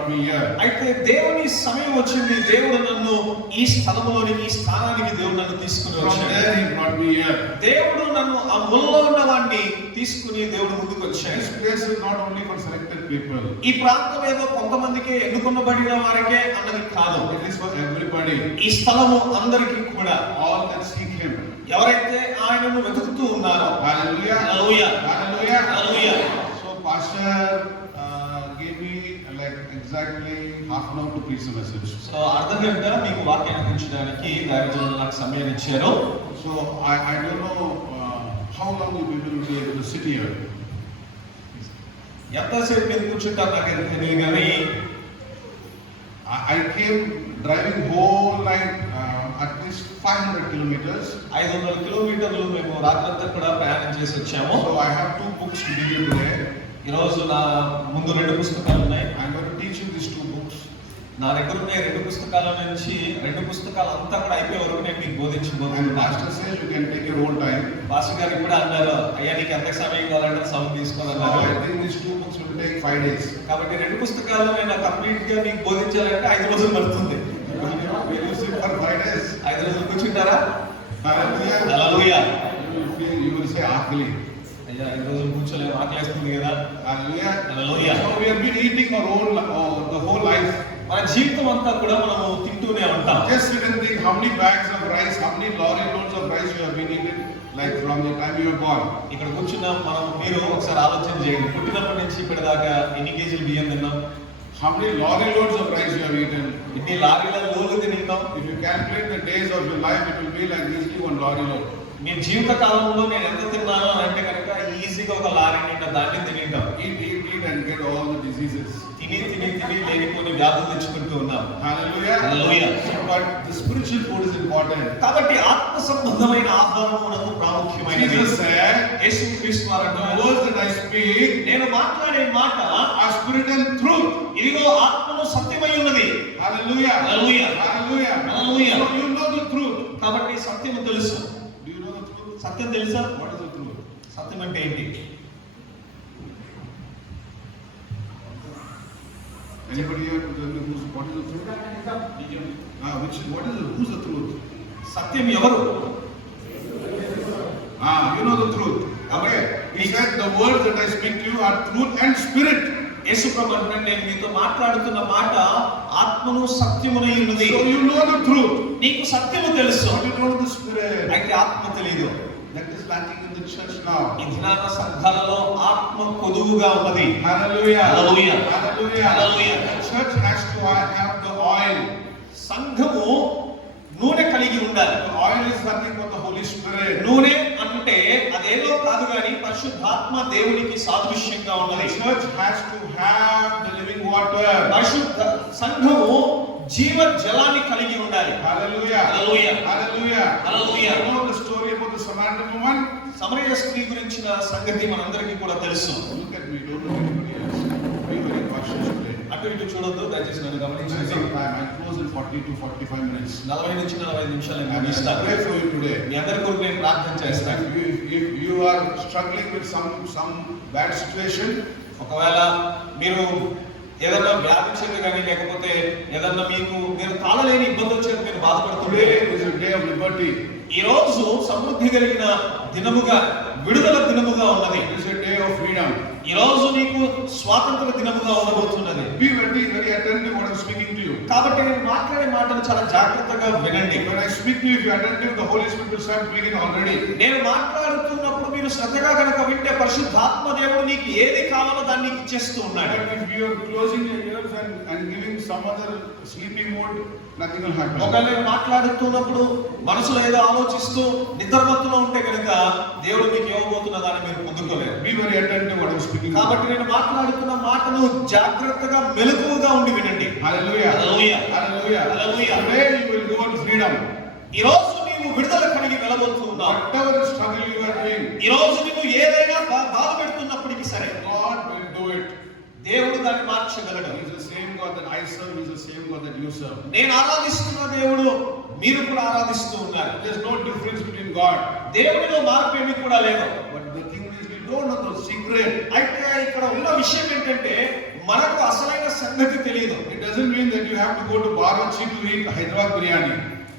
brought me here. అయితే దేవుని సమయం వచ్చింది. దేవుడు నన్ను ఈ స్థలములోనికి, ఈ స్థానానికి దేవుడు నన్ను తీసుకుని From వచ్చాడు. there he brought me here. దేవుడు నన్ను ఆ ముల్లో ఉన్న వాడిని తీసుకుని దేవుడు ముందుకు వచ్చాడు. This place is not only for selected people. ఈ ప్రాంతం ఏదో కొంతమందికి ఎన్నుకొనబడిన వారికే అన్నది కాదు. It is for everybody. ఈ స్థలము అందరికీ కూడా, All that seek him. ఎవరైతే ఆయనను వెతుకుతూ ఉన్నారో. Hallelujah. Hallelujah, Hallelujah. Hallelujah. So pastor gave me like exactly half an hour to preach the message. So అర్ధగంట మీకు వాక్యాన్ని అందించడానికి దైవజనులు నాకు సమయం ఇచ్చారు. So I don't know how long you people will be able to sit here. ఎంతసేపు మీరు కూర్చుంటారు నాకు తెలియదు కానీ I came driving whole night at least 500 kilometers. 500 కిలోమీటర్లు మేము రాత్రంతా కూడా ప్రయాణం చేసి వచ్చాము. So I have 2 books to give you today. ఈ రోజు నా ముందు 2 పుస్తకాలు ఉన్నాయి. I'm going to teach you these 2 books. నా దగ్గర ఉన్న 2 పుస్తకాల నుంచి 2 పుస్తకాలు అంతా కూడా అయిపోయే వరకు నేను మీకు And బోధించబోతున్నాను. pastor says you can take your own time. Pastor గారు ఇప్పుడే అన్నారు, అయ్యా నీకు ఎంత సమయం కావాలంటే సమయం So తీసుకోవాలన్నారు. I think these 2 books will take 5 days. కాబట్టి 2 పుస్తకాలు నేను కంప్లీట్ గా మీకు బోధించాలంటే 5 రోజులు పడుతుంది. Will you sit for 5 days? 5 రోజులు కూర్చుంటారా? Hallelujah. Hallelujah. You will say Akhli. అయ్యా 5 రోజులు కూర్చోలేము, ఆకలేస్తుంది కదా. Hallelujah. Hallelujah. So we have been eating our whole the whole life. మన జీవితం అంతా కూడా మనము తింటూనే ఉంటాం. Just sit and think how many bags of rice, how many lorry loads of rice you have been eating, like from the time you were born. ఇక్కడ కూర్చున్నాం మనం, మీరు ఒకసారి ఆలోచన చేయండి, పుట్టినప్పటి నుంచి ఇప్పటిదాకా ఎన్ని కేజీలు బియ్యం తిన్నాం? How many lorry loads of rice you have eaten. ఎన్ని లారీల లోలు తింటాం? If you calculate the days of your life, it will be like easily 1 lorry load. మీ జీవిత కాలంలో నేను ఎంత తిన్నాను అని అంటే కనుక ఈజీగా ఒక లారీ నిండా దాన్ని తింటాం. Eat and get all the diseases. తిని లేనిపోని వ్యాధులు తెచ్చుకుంటూ ఉన్నాం. Hallelujah. Hallelujah. But the spiritual food is important. కాబట్టి ఆత్మ సంబంధమైన ఆహారం మనకు ప్రాముఖ్యమైనది. Jesus said, యేసుక్రీస్తు వారు the అంటున్నారు, words that I speak నేను మాట్లాడే మాట are spirit and truth. ఇదిగో ఆత్మను సత్యమై ఉన్నది. Hallelujah. Hallelujah. Hallelujah. Hallelujah. So you know the truth. కాబట్టి సత్యము తెలుసు. Do you know the truth? సత్యం తెలుసా? What is the truth? సత్యం అంటే ఏంటి? Anybody here to tell me what is the truth? Who's the truth? సత్యం ఎవరు? You know the truth. Okay. He said the words that I speak to you are truth and spirit. యేసు ప్రభువు అంటున్నాడు, నేను మీతో మాట్లాడుతున్న మాట ఆత్మను సత్యమునై ఉన్నది. So you know the truth. నీకు సత్యము తెలుసు, But you don't know the spirit. అయితే ఆత్మ తెలియదు. That is lacking in the church now. ఈ దినాన సంఘాలలో ఆత్మ కొదువుగా ఉన్నది. Hallelujah. Hallelujah. Hallelujah. Hallelujah. The church has to have the oil. సంఘము నూనె కలిగి ఉండాలి. The oil is nothing but the Holy Spirit. నూనె అంటే అదేదో కాదు కానీ పరిశుద్ధాత్మ దేవునికి సాదృశ్యంగా ఉన్నది. The church has to have the living water. పరిశుద్ధ సంఘము జీవ జలాన్ని కలిగి ఉండాలి. Hallelujah. Hallelujah. Hallelujah. Hallelujah. You know the story about the Samaritan woman? సమరయ స్త్రీ గురించిన సంగతి మనందరికీ కూడా తెలుసు. Look at me, don't look at anybody else. Be very cautious today. అటు ఇటు చూడొద్దు, దయచేసి నన్ను గమనించండి. Sometime I close in 40 to 45 minutes. 40 నుంచి 45 నిమిషాలు And నేను I ఇస్తాను. pray for you today. మీ అందరి కొరకు నేను ప్రార్థన చేస్తాను. If you are struggling with some bad situation, ఒకవేళ మీరు ఏదైనా వ్యాధి చేత కానీ లేకపోతే ఏదన్నా మీరు తాళలేని ఇబ్బందుల చేత మీరు బాధపడుతుంటే, today is a day of liberty. ఈ రోజు సమృద్ధి కలిగిన దినముగా, విడుదల దినముగా ఉన్నది. It is a day of freedom. ఈ రోజు నీకు స్వాతంత్ర దినముగా ఉండబోతున్నది. Be very attentive what I am speaking to you. కాబట్టి నేను మాట్లాడే మాటలు చాలా జాగ్రత్తగా వినండి. When I speak to you, if you are attentive, the Holy Spirit will start speaking already. నేను మాట్లాడుతున్నప్పుడు మీరు శ్రద్ధగా కనుక వింటే పరిశుద్ధాత్మ దేవుడు నీకు ఏది కావాలో దాన్ని నీకు ఇచ్చేస్తూ ఉన్నాడు. But if you are closing your ears and giving some other sleeping mode, nothing will happen. ఒకవేళ నేను మాట్లాడుతున్నప్పుడు మనసులో ఏదో ఆలోచిస్తూ నిద్రమత్తులో ఉంటే కనుక దేవుడు మీకు ఇవ్వబోతున్న దాన్ని మీరు పొందుకోలేరు. Be very attentive what I am speaking. కాబట్టి నేను మాట్లాడుతున్న మాటను జాగ్రత్తగా మెలకువగా ఉండి వినండి. Hallelujah. Hallelujah. Hallelujah. Hallelujah. Today you will go on freedom. ఈ రోజు నీవు విడుదల కలిగి వెళ్ళబోతున్నావు. Whatever the struggle you are doing, ఈ రోజు నీవు ఏదైనా బాధ పెడుతున్నప్పటికీ సరే, God will do it. దేవుడు దాన్ని మార్చగలడు. He is the same God that I serve, He is the same God that you serve. నేను ఆరాధిస్తున్న దేవుడు మీరు కూడా ఆరాధిస్తూ ఉన్నారు. There is no difference between God. దేవునిలో మార్పు ఏమీ కూడా లేదు. But the thing is, we don't know the secret. అయితే ఇక్కడ ఉన్న విషయం ఏంటంటే మనకు అసలైన సంగతి తెలియదు. It doesn't mean that you have to go to Bawarchi to eat Hyderabad biryani.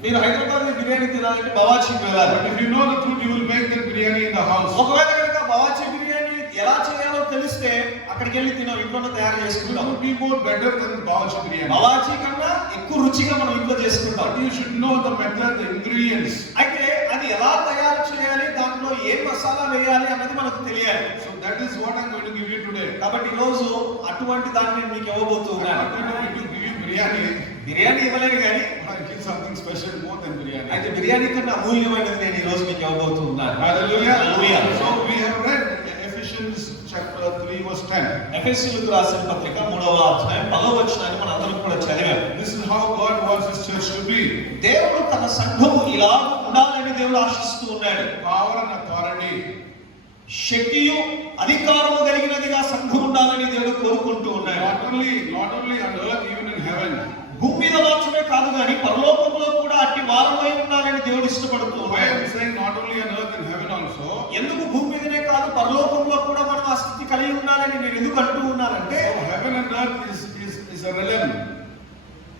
మీరు హైదరాబాద్ లో బిర్యానీ తినాలంటే బవాచీకి వెళ్ళాలి. But if you know the truth, you will make that biryani in the house. ఒకవేళ కనుక బవాచీ బిర్యానీ ఎలా చేయాలో తెలిస్తే అక్కడికి వెళ్ళి తినాం, ఇంట్లోనే తయారు It చేసుకుంటాం. will be more better than Bawarchi biryani. బవాచీ కన్నా ఎక్కువ రుచిగా మనం ఇంట్లో చేసుకుంటాం. But you should know the method, the ingredients. అయితే అది ఎలా తయారు చేయాలి, దాంట్లో ఏ మసాలా వేయాలి అన్నది మనకు తెలియాలి. So that is what I'm going to give you today. కాబట్టి ఈ రోజు అటువంటి దాన్ని నేను మీకు I'm ఇవ్వబోతున్నాను. not going to give you biryani. Biryani ఇవ్వలేను కానీ I'll give something special more than biryani. అయితే బిర్యానీ కన్నా అమూల్యమైనది నేను ఈ రోజు మీకు ఇవ్వబోతున్నాను. Hallelujah. Hallelujah. So we have read Ephesians chapter 3 verse 10. ఎఫెసీయులకు రాసిన పత్రిక 3వ అధ్యాయం 10వ వచనాన్ని మనం అందరం కూడా చదివాం. This is how God wants His church to be. దేవుడు తన సంఘము ఇలా ఉండాలని దేవుడు ఆశిస్తూ ఉన్నాడు. Power and authority. శక్తియు అధికారము కలిగినదిగా సంఘం ఉండాలని దేవుడు కోరుకుంటూ ఉన్నాడు. Not only on earth, even in heaven. భూమి మీద మాత్రమే కాదు కానీ పరలోకంలో కూడా అట్టి వారమై ఉండాలని దేవుడు ఇష్టపడుతూ Why ఉన్నాడు. I'm saying not only on earth, in heaven also. ఎందుకు భూమి మీదనే కాదు పరలోకంలో కూడా మనం ఆ స్థితి కలిగి ఉండాలని నేను ఎందుకు అంటూ ఉన్నానంటే, So heaven and earth is a realm.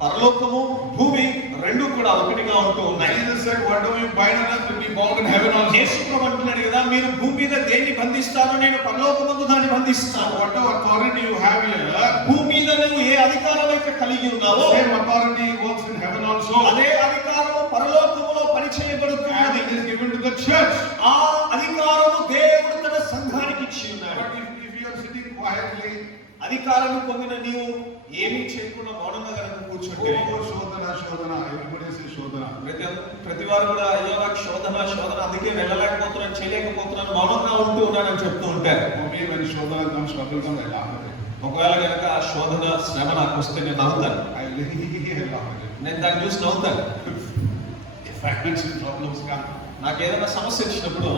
పరలోకము భూమి రెండు కూడా ఒకటిగా ఉంటూ ఉన్నాయి. Jesus said, whatever you bind on earth will be bound in heaven also. యేసు ప్రభువు అంటున్నాడు కదా, మీరు భూమి మీద దేన్ని బంధిస్తారో నేను పరలోకమందు దాన్ని బంధిస్తాను. Whatever authority you have here, భూమి మీద నువ్వు ఏ అధికారం అయితే కలిగి ఉన్నావో the same authority works in heaven also. అదే అధికారం పరలోకములో పనిచేయబడుతున్నది. And it is given to the church. ఆ అధికారము దేవుడు తన సంఘానికి ఇచ్చి ఉన్నాడు. But if you are sitting quietly, అధికారం పొందిన నీవు ఏమీ చేయకుండా మౌనంగా కనుక కూర్చుంటే, oh, Shodhana, everybody says Shodhana. ప్రతి వారు కూడా అయ్యో నాకు శోధన అందుకే వెళ్ళలేకపోతున్నాను, చేయలేకపోతున్నాను, మౌనంగా ఉంటూ ఉన్నానని చెప్తూ ఉంటారు. For me, when Shodhana comes, trouble comes, I laugh at it. ఒకవేళ కనుక ఆ శోధన శ్రమ నాకు వస్తే నేను నవ్వుతాను. I laugh at it. నేను దాన్ని చూసి నవ్వుతాను. If financial problems come, నాకు ఏదైనా సమస్య వచ్చినప్పుడు,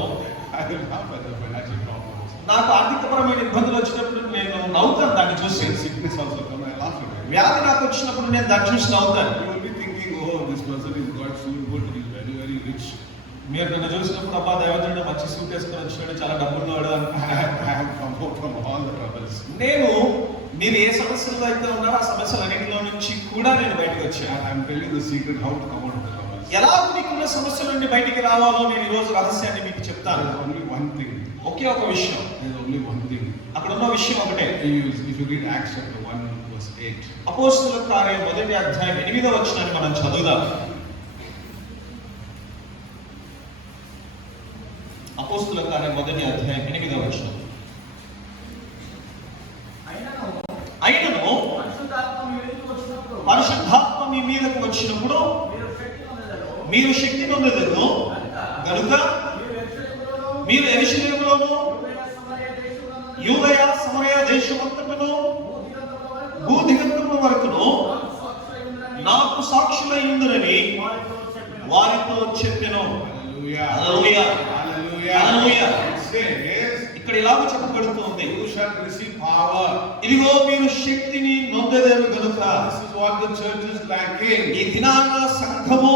I will laugh at the financial problems. నాకు ఆర్థికపరమైన ఇబ్బందులు వచ్చినప్పుడు నేను నవ్వుతాను దాన్ని చూసి. When sickness also comes, I laugh at it. వ్యాధి నాకు వచ్చినప్పుడు నేను దాన్ని చూసి నవ్వుతాను. You will be thinking, oh, this person is God so good, he is very, very rich. మీరు నన్ను చూసినప్పుడు అబ్బా దైవజనుడు మంచి సూట్ వేసుకొని వచ్చినాడు, చాలా డబ్బున్నవాడు అని. I have come out from all the troubles. నేను మీరు ఏ సమస్యలు అయితే ఉన్నారో ఆ సమస్యలన్నింటిలో నుంచి కూడా నేను బయటకు వచ్చాను. And I am telling the secret how to come out of the troubles. ఎలా మీకున్న సమస్యల నుండి బయటికి రావాలో నేను ఈ రోజు రహస్యాన్ని మీకు చెప్తాను. There is only one thing. ఒకే ఒక విషయం. There is only one thing. అక్కడ ఉన్న విషయం ఒకటే. If you read Acts chapter 1 verse 8. అపోస్తలుల కార్యం 1వ అధ్యాయం 8వ వచనాన్ని మనం చదువుదాం. అపోస్తలుల కార్యం 1వ అధ్యాయం 8వ వచనం. అయినను పరిశుద్ధాత్మ మీ మీదకు వచ్చినప్పుడు మీరు శక్తి పొందెదరు గనుక మీరు యెరూషలేములోను యూదయ సమరయ దేశమంతటను భూదిగంతముల వరకును నాకు సాక్షులై ఉందురని వారితో చెప్పెను. Hallelujah. Hallelujah. Hallelujah. Hallelujah. It says, ఇక్కడ ఇలాగ చెప్పబడుతుంది, you shall receive power. ఇదిగో మీరు శక్తిని నొందెదరు గనుక. This is what the church is lacking. ఈ దినాన సంఘము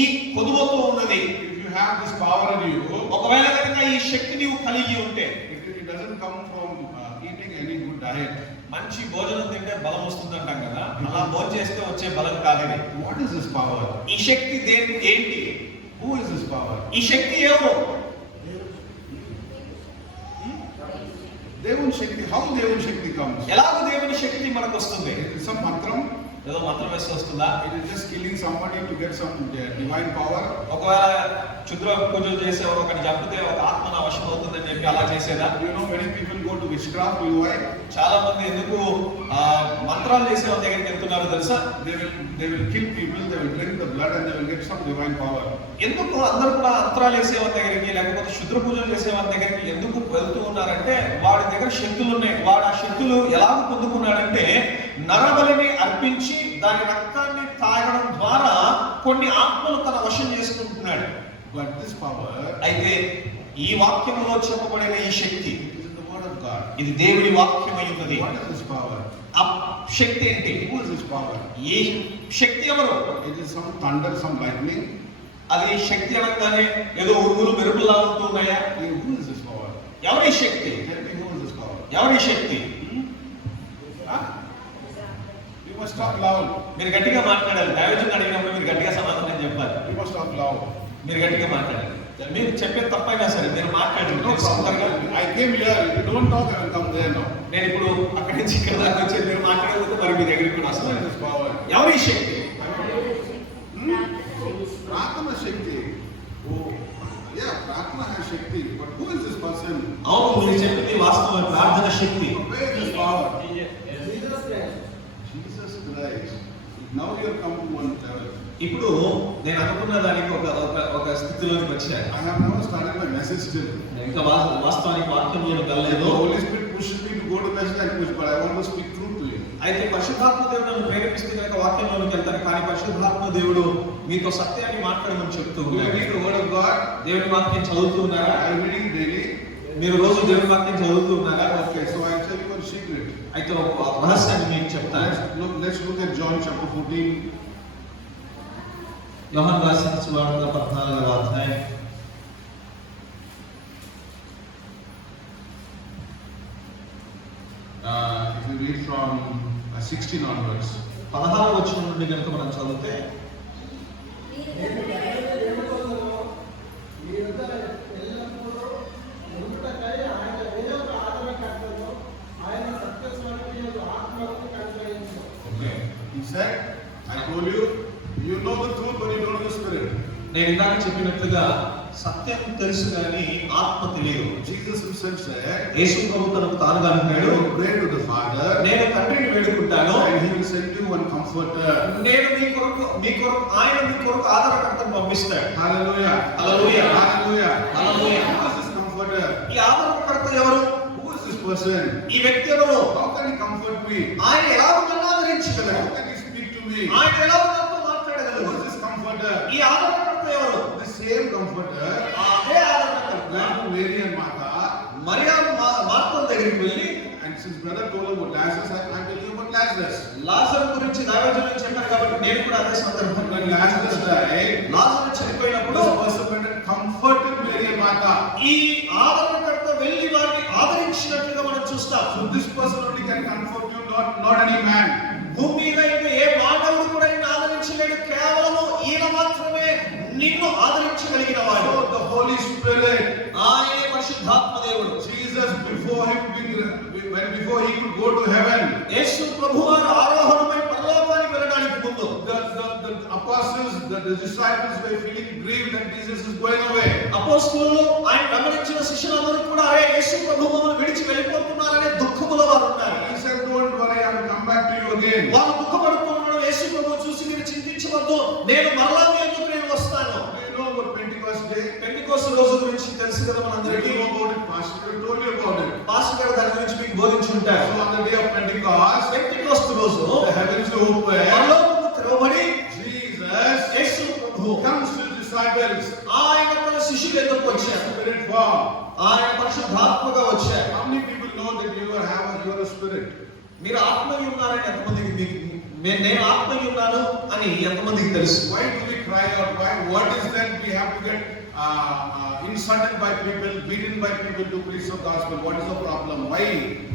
ఈ కొదువతో ఉన్నది. If you have this power in you, ఒకవేళ కనుక ఈ శక్తి నీవు కలిగి ఉంటే, it doesn't come from eating any good diet. మంచి భోజనం తింటే బలం వస్తుంది అంటాం కదా, అలా భోజనం చేస్తే వచ్చే బలం కాదు ఇది. What is this power? ఈ శక్తి ఏంటి? Who is this power? ఈ శక్తి ఎవరు? Devun Shakti. How Devun Shakti comes? ఎలాగ దేవుని శక్తి మనకు వస్తుంది? It is some mantram. ఏదో మంత్రం వేసి వస్తుందా? It is just killing somebody to get some divine power. ఒకవేళ క్షుద్ర పూజలు చేసేవారు ఒకటి చంపితే ఒక ఆత్మ నా వశం అవుతుందని చెప్పి అలా చేసేదా? You know, many people go to witchcraft. You know why? చాలా మంది ఎందుకు మంత్రాలు చేసే వాళ్ళ దగ్గరికి వెళ్తున్నారు తెలుసా? They will kill people. They will drink the blood and they will get some divine power. ఎందుకు అందరూ కూడా మంత్రాలు వేసే వాళ్ళ దగ్గరికి లేకపోతే క్షుద్ర పూజలు చేసే వాళ్ళ దగ్గరికి ఎందుకు వెళ్తూ ఉన్నారంటే వాడి దగ్గర శక్తులు ఉన్నాయి. వాడు ఆ శక్తులు ఎలా పొందుకున్నాడంటే నరబలిని అర్పించి దాని రక్తాన్ని తాగడం ద్వారా కొన్ని ఆత్మలు తన వశం చేసుకుంటున్నాడు. But this power, అయితే ఈ వాక్యములో చెప్పబడిన ఈ శక్తి, it is in the word of God. ఇది దేవుని వాక్యమై ఉన్నది. What is this power? ఆ శక్తి ఏంటి? Who is this power? ఈ శక్తి ఎవరు? It is some thunder, some lightning. అది శక్తి అనగానే ఏదో ఉరుములు మెరుపులా ఉంటున్నాయా? Who is this power? ఎవరి శక్తి? Tell me, who is this power? ఎవరి శక్తి? Huh? You must talk loud. మీరు గట్టిగా మాట్లాడాలి. దైవజనుడు అడిగినప్పుడు మీరు గట్టిగా సమాధానం చెప్పాలి. You must talk loud. మీరు గట్టిగా మాట్లాడాలి. మీరు చెప్పే తప్పైనా సరే మీరు మాట్లాడండి. No problem. I came here. If you don't talk, I will come there now. నేను ఇప్పుడు అక్కడి నుంచి ఇక్కడ దాకా వచ్చి మీరు మాట్లాడకపోతే మరి మీ దగ్గరికి కూడా Where వస్తాను. is power? ఎవరి శక్తి? Pratana Shakti. Oh, yeah, Pratana has Shakti. But who is this person? అవును, మీరు చెప్పింది వాస్తవమే. ప్రార్థన శక్తి. Where is this power? Jesus Christ. Now you have come to one level. ఇప్పుడు నేను అనుకున్న దానికి ఒక స్థితిలోకి వచ్చాను. I have never started my message still. ఇంకా వాస్తవానికి వాక్యంలోకి The వెళ్ళలేదు. Holy Spirit pushes me to go to message and push, but I want to speak truth to you. అయితే పరిశుద్ధాత్మ దేవుడు నన్ను ప్రేరేపిస్తే కనుక వాక్యంలోకి వెళ్తాను. కానీ పరిశుద్ధాత్మ దేవుడు మీతో సత్యాన్ని మాట్లాడమని చెప్తూ Do you ఉన్నాడు. read the word of God? దేవుని వాక్యం చదువుతూ ఉన్నారా? I am reading daily. మీరు రోజు దేవుని వాక్యం చదువుతూ ఉన్నారా? Okay, so I will tell you one secret. అయితే ఒక రహస్యాన్ని మీకు చెప్తాను. Let's look at John chapter 14. యోహాను రాసిన సువార్త 14వ అధ్యాయం. If you read from 16 onwards. 16వ వచనం నుండి కనుక మనం చదివితే Okay. He said, I told you, you know the truth, but you don't know the spirit. నేను ఇందాక చెప్పినట్లుగా సత్యం తెలుసు కానీ ఆత్మ తెలియదు. Jesus himself said, యేసు ప్రభు తనకు తానుగా I అంటున్నాడు, will pray to the Father, నేను తండ్రిని వేడుకుంటాను, and he will send you one comforter. నేను మీ కొరకు ఆయన మీ కొరకు ఆదరణకర్తను పంపిస్తాడు. Hallelujah. Hallelujah. Hallelujah. Hallelujah. Who is this comforter? ఈ ఆదరణకర్త ఎవరు? Who is this person? ఈ వ్యక్తి ఎవరు? How can he comfort me? ఆయన ఎలా నన్ను ఆదరించగలడు? How can he speak to me? ఆయన ఎలా నాతో Who మాట్లాడగలడు? is this comforter? ఈ ఆదరణకర్త ఎవరు? The same comforter అదే ఆదరణకర్త went to Mary and Martha, మరియాము మార్తల దగ్గరికి వెళ్ళి, and since brother told about Lazarus, I'm telling you about Lazarus. లాజరు గురించి దైవజనులు చెప్పారు కాబట్టి నేను కూడా అదే సందర్భంలో When Lazarus died, లాజరు చనిపోయినప్పుడు this person went and comforted Mary and Martha. ఈ ఆదరణకర్త వెళ్ళి వారిని ఆదరించినట్లుగా మనం చూస్తాం. So this person only can comfort you, not any man. భూమి మీద ఇంకా ఏ మానవుడు కూడా నిన్ను ఆదరించలేడు. కేవలము ఈయన మాత్రమే నిన్ను ఆదరించగలిగిన వాడు. So the Holy Spirit, ఆయనే పరిశుద్ధాత్మ దేవుడు. Jesus before he could go to heaven, యేసు ప్రభువారు ఆరోహణమై పరలోకానికి వెళ్ళడానికి ముందు the apostles, the disciples were feeling grieved that Jesus is going away. అపోస్తలులు ఆయన గమనించిన శిష్యులందరూ కూడా అరే యేసు ప్రభువు మమ్మల్ని విడిచి వెళ్ళిపోతున్నారనే దుఃఖములో వారు ఉన్నారు. He said, don't worry, I will come back to you again. వారు దుఃఖపడుతూ ఉండడం యేసు ప్రభువు చూసి మీరు చింతించవద్దు, నేను మరలా మీ యొద్దకు నేను వస్తాను. Do you know about Pentecost day? పెంటెకోస్తు రోజు గురించి తెలుసు కదా Do మనందరికీ. you know about it? Pastor told you about it. Pastor గారు దాని గురించి మీకు బోధించుంటారు. So on the day of Pentecost, పెంటెకోస్తు రోజు the heavens open, పరలోకము తెరవబడి Jesus యేసు ప్రభువు comes to his disciples, ఆయన తన శిష్యుల ఎదురుకు వచ్చారు. spirit form. ఆయన పరిశుద్ధాత్మగా వచ్చారు. How many people know that you are a spirit? మీరు ఆత్మయ్య ఉన్నారని ఎంతమందికి నేను ఆత్మయ్య ఉన్నాను అని ఎంతమందికి తెలుసు? Why do we cry out? Why? What is that we have to get insulted by people, beaten by people to preach the gospel? What is the problem? Why?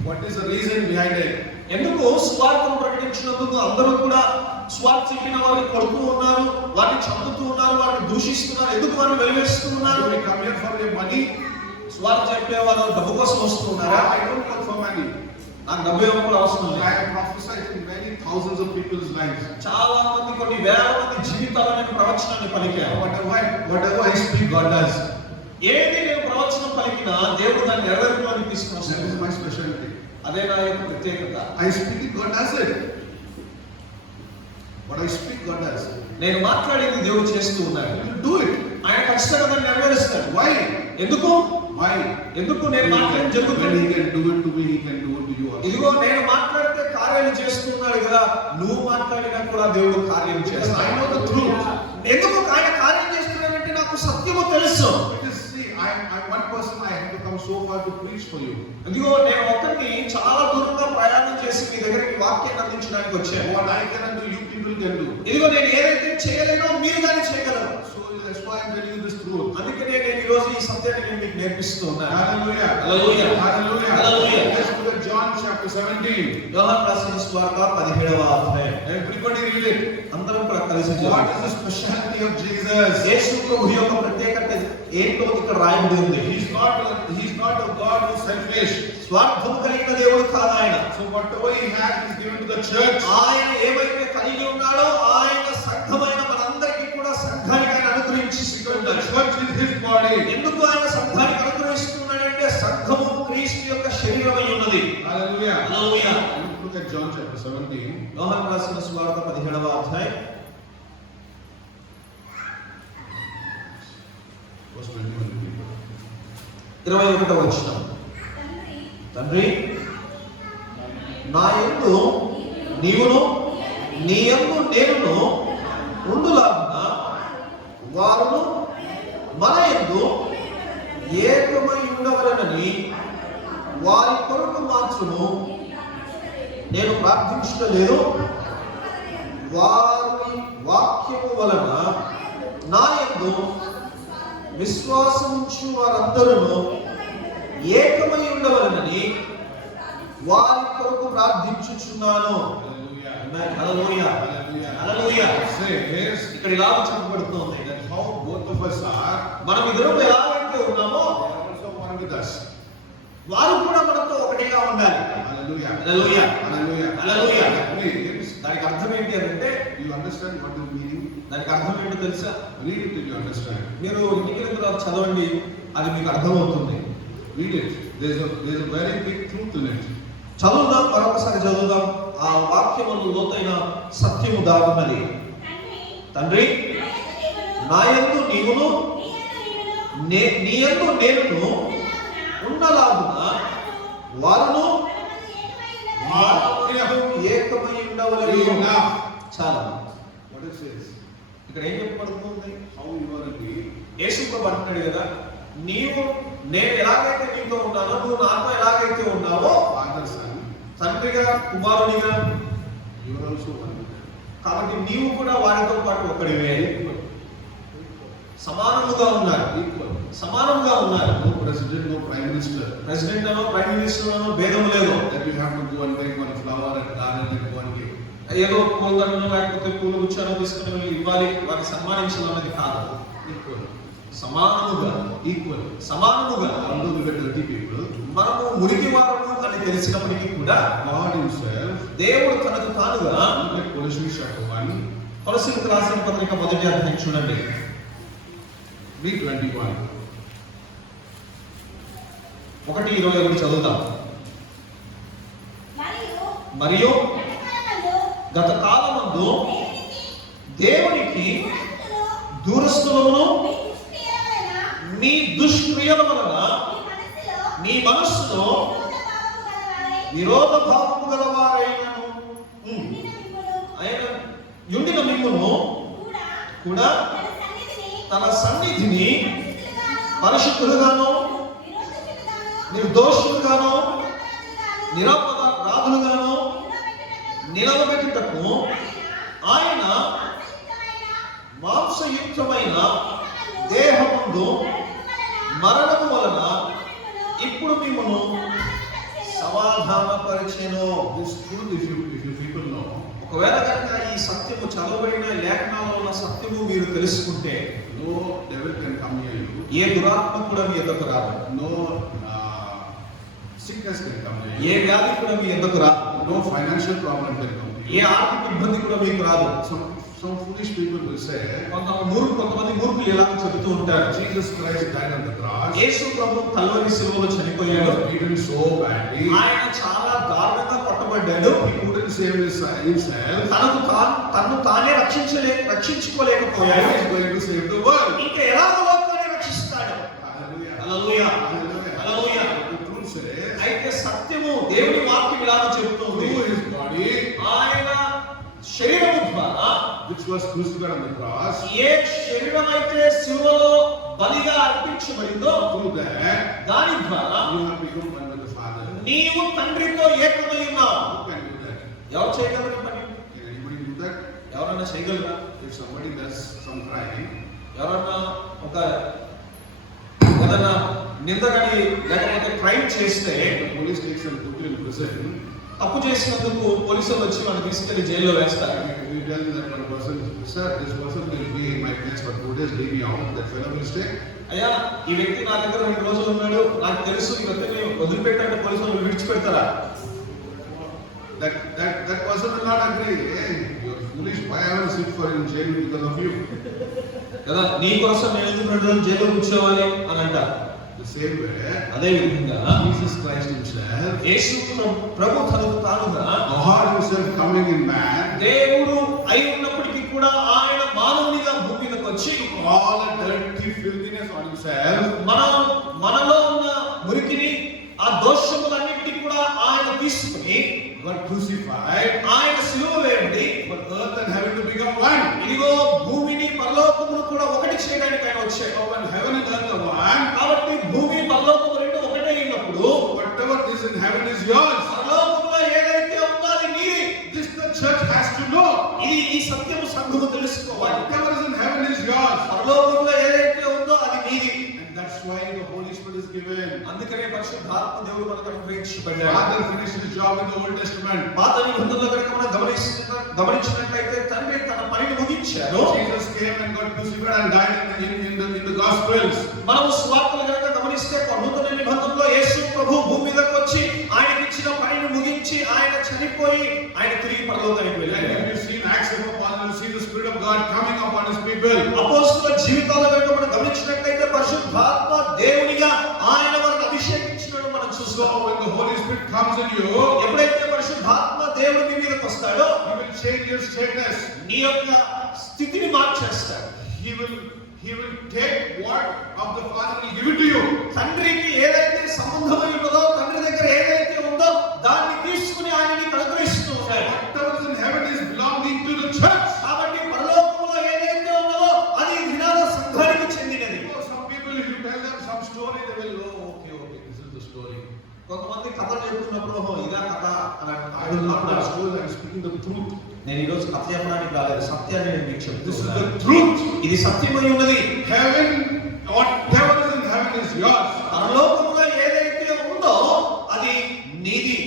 What is the reason behind it? ఎందుకు స్వార్థను ప్రకటించినందుకు అందరూ కూడా స్వార్థ చెప్పిన వారిని కొడుతూ ఉన్నారు, వారిని చంపుతూ ఉన్నారు, వారిని దూషిస్తున్నారు, ఎందుకు వారిని వెలివేస్తూ ఉన్నారు? Do we come here for your money? స్వార్థ చెప్పేవారు డబ్బు కోసం వస్తూ ఉన్నారా? I don't come for money. నాకు డబ్బు ఇవ్వకుండా అవసరం లేదు. I have prophesied in many thousands of people's lives. చాలా మంది కొన్ని వేల మంది జీవితాలను ప్రవచనాన్ని పలికారు. Whatever I speak, God does. ఏది నేను ప్రవచనం పలికినా దేవుడు దాన్ని నెరవేర్పులోకి తీసుకుని That is వస్తాడు. my specialty. అదే నా యొక్క ప్రత్యేకత. I speak it, God does it. What I speak, God does. నేను మాట్లాడేది దేవుడు చేస్తూ ఉన్నాడు. He will do it. ఆయన ఖచ్చితంగా దాన్ని నెరవేరుస్తాడు. Why? ఎందుకు? Why? ఎందుకు నేను మాట్లాడేది When జరుగుతుంది? He can do it to me, He can do it to you also. ఇదిగో నేను మాట్లాడితే కార్యాలు చేస్తున్నాడు కదా, నువ్వు మాట్లాడినా కూడా దేవుడు కార్యం Because చేస్తాడు. I know the truth. ఎందుకు ఆయన కార్యం చేస్తున్నాడంటే నాకు సత్యము తెలుసు. Because see, I'm one person. I have to come so far to preach for you. ఇదిగో నేను ఒక్కడిని చాలా దూరంగా ప్రయాణం చేసి మీ దగ్గరికి వాక్యాన్ని అందించడానికి వచ్చాను. What I cannot do, you people can do. ఇదిగో నేను ఏదైతే చేయలేనో మీరు దాన్ని చేయగలరు. So that's why I'm telling you this truth. అందుకనే నేను ఈ రోజు ఈ సత్యాన్ని నేను మీకు నేర్పిస్తూ ఉన్నాను. Hallelujah. Hallelujah. Hallelujah. Hallelujah. Let's look at John chapter 17. యోహాను రాసిన సువార్త 17వ అధ్యాయం. it. అందరం కూడా కలిసి What చేద్దాం. is the specialty of Jesus? యేసు ప్రభు యొక్క ప్రత్యేకత ఏంటో ఇక్కడ రాయబడి ఉంది. He's not a God who's selfish. స్వార్థం కలిగిన దేవుడు కాదు ఆయన. So whatever he has is given to the church. ఆయన ఏమైతే కలిగి ఉన్నాడో ఆయన సంఘమైన మనందరికీ కూడా సంఘానికి ఆయన అనుగ్రహించి Because the church is his body. ఎందుకు ఆయన సంఘానికి అనుగ్రహిస్తున్నాడంటే సంఘము క్రీస్తు యొక్క శరీరమై ఉన్నది. Hallelujah. Hallelujah. Look at John chapter 17. యోహాను రాసిన సువార్త 17వ అధ్యాయం Verse 21. 21వ వచనం. తండ్రి నా యందు నీవును నీ యందు నేనును ఉండులాగున వారును మన యందు ఏకమై ఉండవలెనని వారి కొరకు మాత్రము నేను ప్రార్థించలేదు. వారి వాక్యము వలన నా యందు విశ్వాసముంచు వారందరూ ఏకమై ఉండవలెనని వారి కొరకు ప్రార్థించుచున్నాను. హల్లెలూయా. హల్లెలూయా. Says ఇక్కడ ఇలా చెప్పబడుతోంది that how both of us are, మనం ఇద్దరం ఎలాగైతే ఉన్నామో they are also one with us. వారు కూడా మనతో ఒకటిగా ఉండాలి. Hallelujah. Hallelujah. Hallelujah. Hallelujah. That means, దానికి అర్థం ఏంటి అంటే do you understand what is meaning? దానికి అర్థం ఏంటో తెలుసా? Read it till you understand. మీరు ఇంటికి వెళ్ళిన తర్వాత చదవండి, అది మీకు అర్థమవుతుంది. Read it. There's a very big truth in it. చదువుదాం, మరొకసారి చదువుదాం. ఆ వాక్యములో లోతైన సత్యము దాగున్నది. తండ్రి నా యందు నీవును నీ యందు నేనును ఉన్నలాగున వారును ఏకమై ఉండవలెను. Enough. చాలా. What it says? ఇక్కడ ఏం చెప్పబడుతుంది? How you are to be. యేసు ప్రభు అంటున్నాడు కదా, నేను ఎలాగైతే నీతో ఉన్నానో నువ్వు నాతో ఎలాగైతే ఉన్నావో, Father, Son, తండ్రిగా కుమారునిగా, you are also one with them. కాబట్టి నీవు కూడా వారితో పాటు ఒకడివే. సమానముగా ఉన్నారు. Equal. సమానంగా ఉన్నారు. No president, no prime minister. President అనో ప్రైమ్ మినిస్టర్ అనో భేదం లేదు. That you have to go and take one flower and garland and go and give. ఏదో పూలదండనో లేకపోతే పూలు గుచ్చానో తీసుకుని వెళ్ళి ఇవ్వాలి, వారికి సన్మానించాలన్నది కాదు. Equal. సమానముగా, Equal. సమానముగా. Although we were dirty people, మనము మురికి వారము అని తెలిసినప్పటికీ కూడా God Himself, దేవుడు తనకు తానుగా, look at Colossians chapter 1, కొలస్సీయులకు రాసిన పత్రిక 1వ అధ్యాయం చూడండి. read 21. 1:21 చదువుతాం. మరియు గత కాలమందు దేవునికి దూరస్తులను మీ దుష్క్రియల వలన మీ మనస్సులో విరోధ భావము గలవారైనను ఆయన యుండిన మిమ్మును కూడా తన సన్నిధిని పరిశుద్ధులుగాను నిర్దోషులుగాను నిరపరాధులుగాను నిలవబెట్టుటకు ఆయన మాంసయుక్తమైన దేహమందు మరణము వలన ఇప్పుడు మిమ్మును సమాధానపరిచెను. This truth, if you people know, ఒకవేళ కనుక ఈ సత్యము చదవబడిన లేఖనాల్లో ఉన్న సత్యము మీరు తెలుసుకుంటే, no devil can come near you, ఏ దురాత్మ కూడా మీ ఎద్దకు రాదు, no sickness can come near A you, వ్యాధి కూడా మీ ఎద్దకు రాదు, no financial problem can come near A you. ఆర్థిక ఇబ్బంది కూడా మీకు రాదు. Some foolish people will say, కొంతమంది మూర్ఖులు ఇలా చెబుతూ ఉంటారు, Jesus Christ died on the cross, Yesu Prabhu Calvary శిలువలో he చనిపోయాడు, was beaten so badly, ఆయన చాలా దారుణంగా కొట్టబడ్డాడు, he couldn't save himself, తనను తానే రక్షించుకోలేకపోయాడు, he is going to save the world. ఇంకా ఎలాగో లోకాన్ని రక్షిస్తాడు. Hallelujah. Hallelujah. Hallelujah. Hallelujah. The truth says, అయితే సత్యము దేవుని వాక్యం ఇలా చెబుతుంది, through his body, ఆయన శరీరము ద్వారా, which was crucified on the cross, ఏ శరీరం అయితే శిలువలో బలిగా అర్పించబడిందో through that, దాని ద్వారా you have become one with the Father. నీవు తండ్రితో ఏకమై ఉన్నావు. Who can do that? ఎవరు చేయగలరు పని? Can anybody do that? ఎవరన్నా చేయగలరా? If somebody does some crime, ఎవరన్నా ఒక ఏదన్నా నిందగని లేకపోతే క్రైమ్ చేస్తే the police takes and put you in prison, తప్పు చేసినందుకు పోలీసులు వచ్చి వాడిని తీసుకెళ్లి జైల్లో వేస్తారు. We tell that one person, sir, this person will be in my place for 2 days, leave me out. That fellow will stay. అయ్యా ఈ వ్యక్తి నా దగ్గర 2 రోజులు ఉన్నాడు, నాకు తెలుసు ఈ వ్యక్తిని వదిలిపెట్టంటే పోలీసులు విడిచిపెడతారా? That person will not agree. Hey, you're foolish. Why I will sit for in jail because of you? కదా నీ కోసం నేను ఎందుకు 2 రోజులు జైల్లో కూర్చోవాలి అని అంటారు. The same way, అదే విధంగా Jesus Christ himself, యేసు ప్రభు తనకు తానుగా God himself coming in man, దేవుడు అయి ఉన్నప్పటికీ కూడా ఆయన మానవునిగా భూమి మీదకి వచ్చి all the dirty filthiness on himself, మనలో ఉన్న మురికిని ఆ దోషములన్నిటినీ కూడా ఆయన తీసుకుని got crucified, ఆయన సిలువ వేయబడి for earth and heaven to become one. ఇదిగో భూమిని పరలోకమును కూడా ఒకటి చేయడానికి ఆయన వచ్చాడు. So when heaven and earth are one, కాబట్టి భూమి పరలోకము రెండు ఒకటే అయినప్పుడు whatever is in heaven is yours. పరలోకములో ఏదైతే ఉందో అది నీది. This the church has to know. ఇది ఈ సత్యము సంఘము తెలుసుకోవాలి. Whatever is in heaven is yours. పరలోకములో ఏదైతే ఉందో అది నీది. And that's why the Holy Spirit is given. అందుకనే పరిశుద్ధాత్మ దేవుడు మనకు అనుగ్రహించబడ్డాడు. Father finished his job in the Old Testament. పాత నిబంధనలో కనుక మనం గమనించినట్లయితే తండ్రి తన పనిని ముగించాడు. Jesus came and got crucified and died in the Gospels. మనం సువార్తలు కనుక గమనిస్తే నూతన నిబంధనలో యేసు ప్రభు భూమి మీదకి వచ్చి ఆయనకి ఇచ్చిన పనిని ముగించి ఆయన చనిపోయి ఆయన తిరిగి పరలోకానికి వెళ్ళాడు. And you see in Acts of Apostles, you see the Spirit of God coming upon his people. అపోస్తలుల జీవితాల్లో కనుక మనం గమనించినట్లయితే పరిశుద్ధాత్మ దేవునిగా ఆయన వారిని అభిషేకించినట్టు మనం So చూస్తాం. when the Holy Spirit comes in you, ఎప్పుడైతే పరిశుద్ధాత్మ దేవుడు మీ మీదకి వస్తాడో he will change your status. నీ యొక్క స్థితిని మార్చేస్తాడు. He will take what of the Father and give it to you. తండ్రికి ఏదైతే సంబంధమై ఉన్నదో తండ్రి దగ్గర ఏదైతే ఉందో దాన్ని తీసుకుని ఆయన నీకు అనుగ్రహిస్తూ ఉన్నాడు. Whatever is in heaven is belonging to the church. కాబట్టి పరలోకములో ఏదైతే ఉన్నదో అది దినాల సంఘానికి చెందినది. Some people, if you tell them some story, they will know, okay, this is the story. కొంతమంది కథలు చెప్తున్నప్పుడు ఓహో ఇదా కథ అని I will not tell stories, I am speaking the truth. నేను ఈ రోజు కథ చెప్పడానికి రాలేదు, సత్యాన్ని నేను మీకు This is చెప్తున్నాను. the truth. ఇది సత్యమై ఉన్నది. Heaven, whatever is in heaven is yours. పరలోకములో ఏదైతే ఉందో అది నీది.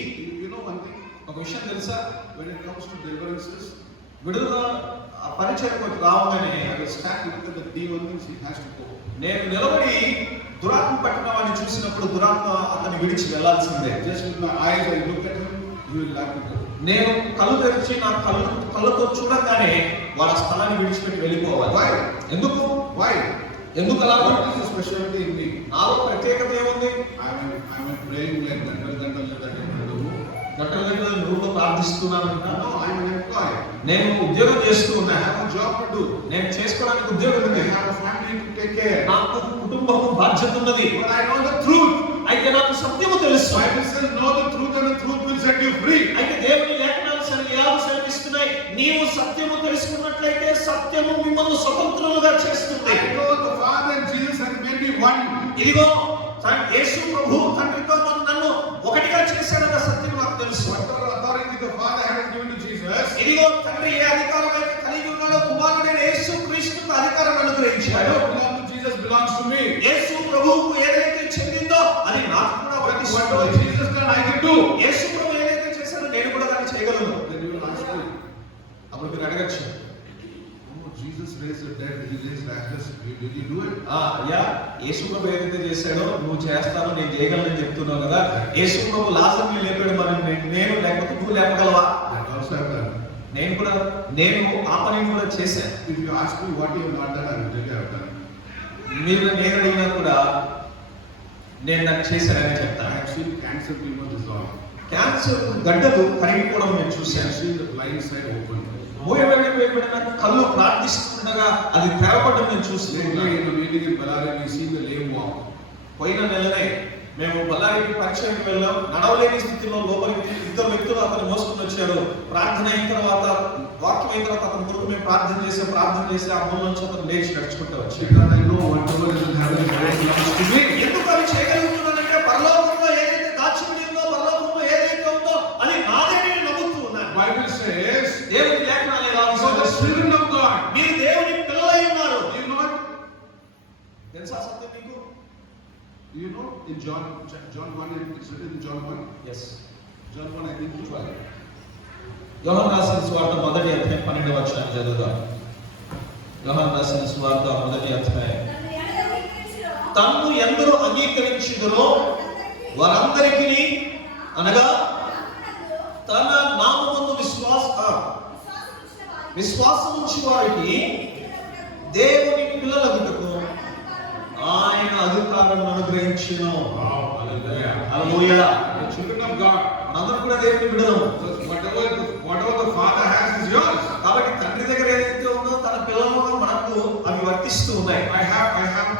You know one thing, ఒక విషయం తెలుసా? when it comes to deliverances, విడుదల పరిచయం రావగానే I will stand and look at the demons, he has to go. నేను నిలబడి దురాత్మ పట్టిన వాడిని చూసినప్పుడు దురాత్మ అతన్ని విడిచి వెళ్లాల్సిందే. Just with my eyes, I look at him, he will like to go. నేను కళ్ళు తెరిచి నా కళ్ళతో చూడగానే వాళ్ళ స్థలాన్ని విడిచిపెట్టి వెళ్ళిపోవాలి. Why? ఎందుకు? Why? ఎందుకు అలా? What is the specialty in me? నాలో ప్రత్యేకత ఏముంది? I'm praying like గంటలు that గంటల గంటల రూపంలో ప్రార్థిస్తున్నానంట. No, I'm an employee. నేను ఉద్యోగం చేస్తూ I ఉన్నాను. have a job to do. నేను చేసుకోవడానికి ఉద్యోగం ఉంది. I have a family to take care. నాకు కుటుంబం బాధ్యత ఉన్నది. But I know the truth. అయితే నాకు సత్యము తెలుసు. Bible says know the truth and the truth will set you free. అయితే దేవుని లేఖనాలు ఎలా సెలవిస్తున్నాయి? నీవు సత్యము తెలుసుకున్నట్లయితే సత్యము మిమ్మల్ని స్వతంత్రులుగా చేస్తుంది. I know the Father and Jesus has made me one. ఇదిగో యేసు ప్రభు తండ్రితో నన్ను ఒకటిగా చేశాడన్న సత్యం నాకు తెలుసు. Whatever authority the Father has given to Jesus, ఇదిగో తండ్రి ఏ అధికారం అయితే కలిగి ఉన్నాడో కుమారుడైన యేసు క్రీస్తుకు అధికారాన్ని అనుగ్రహించాడు. belongs to Jesus belongs to me. యేసు ప్రభువుకు ఏదైతే చెందిందో అది నాకు కూడా వర్తిస్తుంది. Whatever Jesus done, I can do. యేసు ప్రభు ఏదైతే చేశాడో నేను కూడా దాన్ని చేయగలను. Then you will ask me, అప్పుడు మీరు అడగచ్చు, oh, Jesus raised the dead, he raised Lazarus, did he do it? అయ్యా యేసు ప్రభు ఏదైతే చేశాడో నువ్వు చేస్తాను నేను చేయగలను చెప్తున్నావు కదా. యేసు ప్రభు లాజరుని లేపాడు, మరి నేను లేకపోతే నువ్వు లేపగలవా? That also I have done. నేను ఆ పనిని కూడా చేశాను. If you ask me what you have not done, I will tell you I have done. మీరు నేను అడిగినా కూడా నేను దాన్ని చేశానని I చెప్తాను. have seen cancer people dissolve. Cancer గడ్డలు కరిగిపోవడం నేను I have చూశాను. seen the blind side open. మూయబడిన కళ్ళు ప్రార్థిస్తుండగా అది తెరపడడం నేను చూసి Lately in a meeting in Ballari, we see the lame walk. పోయిన నెలనే మేము బళ్ళారికి పరిచయానికి వెళ్ళాం. నడవలేని స్థితిలో లోపలికి 2 వ్యక్తులు అతను మోసుకుని వచ్చారు. ప్రార్థన అయిన తర్వాత వాక్యం అయిన తర్వాత అతని కొరకు మేము ప్రార్థన చేసి ఆ మూల నుంచి అతను లేచి నడుచుకుంటూ వచ్చాడు. Because I know whatever is in heaven belongs to me. ఎందుకు అవి చేయగలుగుతున్నానంటే పరలోకంలో ఏదైతే దాచిపెట్టి ఉందో పరలోకంలో ఏదైతే ఉందో అది నాదే నేను నమ్ముతూ ఉన్నాను. Bible says, దేవుని లేఖనాలు ఎలా you are the children of God. మీరు దేవుని పిల్లలై ఉన్నారు. You know what? తెలుసా సత్యం మీకు? You know in John 1, it's written in John 1. Yes. John 1, I think 12. యోహాను రాసిన సువార్త మొదటి అధ్యాయం 12వ వచనం చదువుదాం. యోహాను రాసిన సువార్త మొదటి అధ్యాయం. తన్ను ఎందరూ అంగీకరించుదురో వారందరికీ, అనగా తన నామమునందు విశ్వాసం ఉంచి వారికి దేవుని పిల్లలగుటకు ఆయన అధికారం అనుగ్రహించును. హల్లెలూయా. The children of God. అందరూ కూడా దేవుని బిడ్డలు. Whatever the Father has is yours. కాబట్టి తండ్రి దగ్గర ఏదైతే ఉందో తన పిల్లలలో మనకు అవి వర్తిస్తూ ఉన్నాయి. I have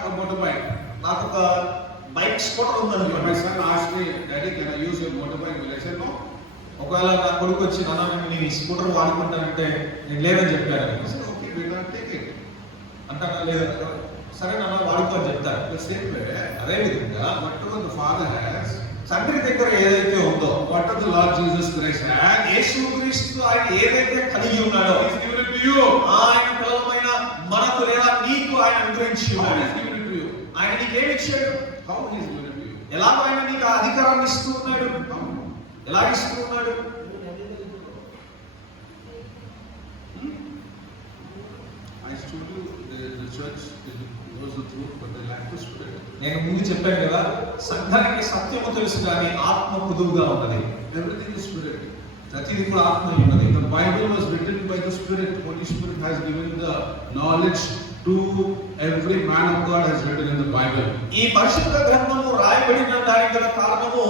a motorbike. నాకు ఒక బైక్ స్కూటర్ ఉందనుకోండి. My son asked me, Daddy, can I use your motorbike? Will I say no? ఒకవేళ నా కొడుకు వచ్చి నాన్న నేను ఈ స్కూటర్ వాడుకుంటానంటే నేను లేదని చెప్పాను. I said, okay, beta, take it. అంటారా లేదా? సరే నాన్న వాడుకో అని చెప్తారు. The same way, అదే విధంగా whatever the Father has, తండ్రి దగ్గర ఏదైతే ఉందో, whatever the Lord Jesus Christ has, యేసుక్రీస్తు ఆయన ఏదైతే కలిగి ఉన్నాడో He is given it to you. ఆయన పిల్లలమైన మనకు లేదా నీకు ఆయన అనుగ్రహించి How ఉన్నాడు. is given it to you? ఆయన నీకేమి ఇచ్చాడు? How He is given it to you? ఎలాగ ఆయన నీకు ఆ అధికారాన్ని ఇస్తూ ఉన్నాడు? ఎలా ఇస్తూ ఉన్నాడు? I told you the church knows the truth, but they lack the Spirit. నేను ముందు చెప్పాను కదా, సంఘానికి సత్యము తెలుసు కానీ ఆత్మ కుదువుగా ఉన్నది. Everything is Spirit. ప్రతిదీ కూడా ఆత్మ ఉన్నది. The Bible was written by the Spirit. Holy Spirit has given the knowledge to every man of God has written in the Bible. ఈ పరిశుద్ధ గ్రంథము రాయబడిన దానికి గల కారణము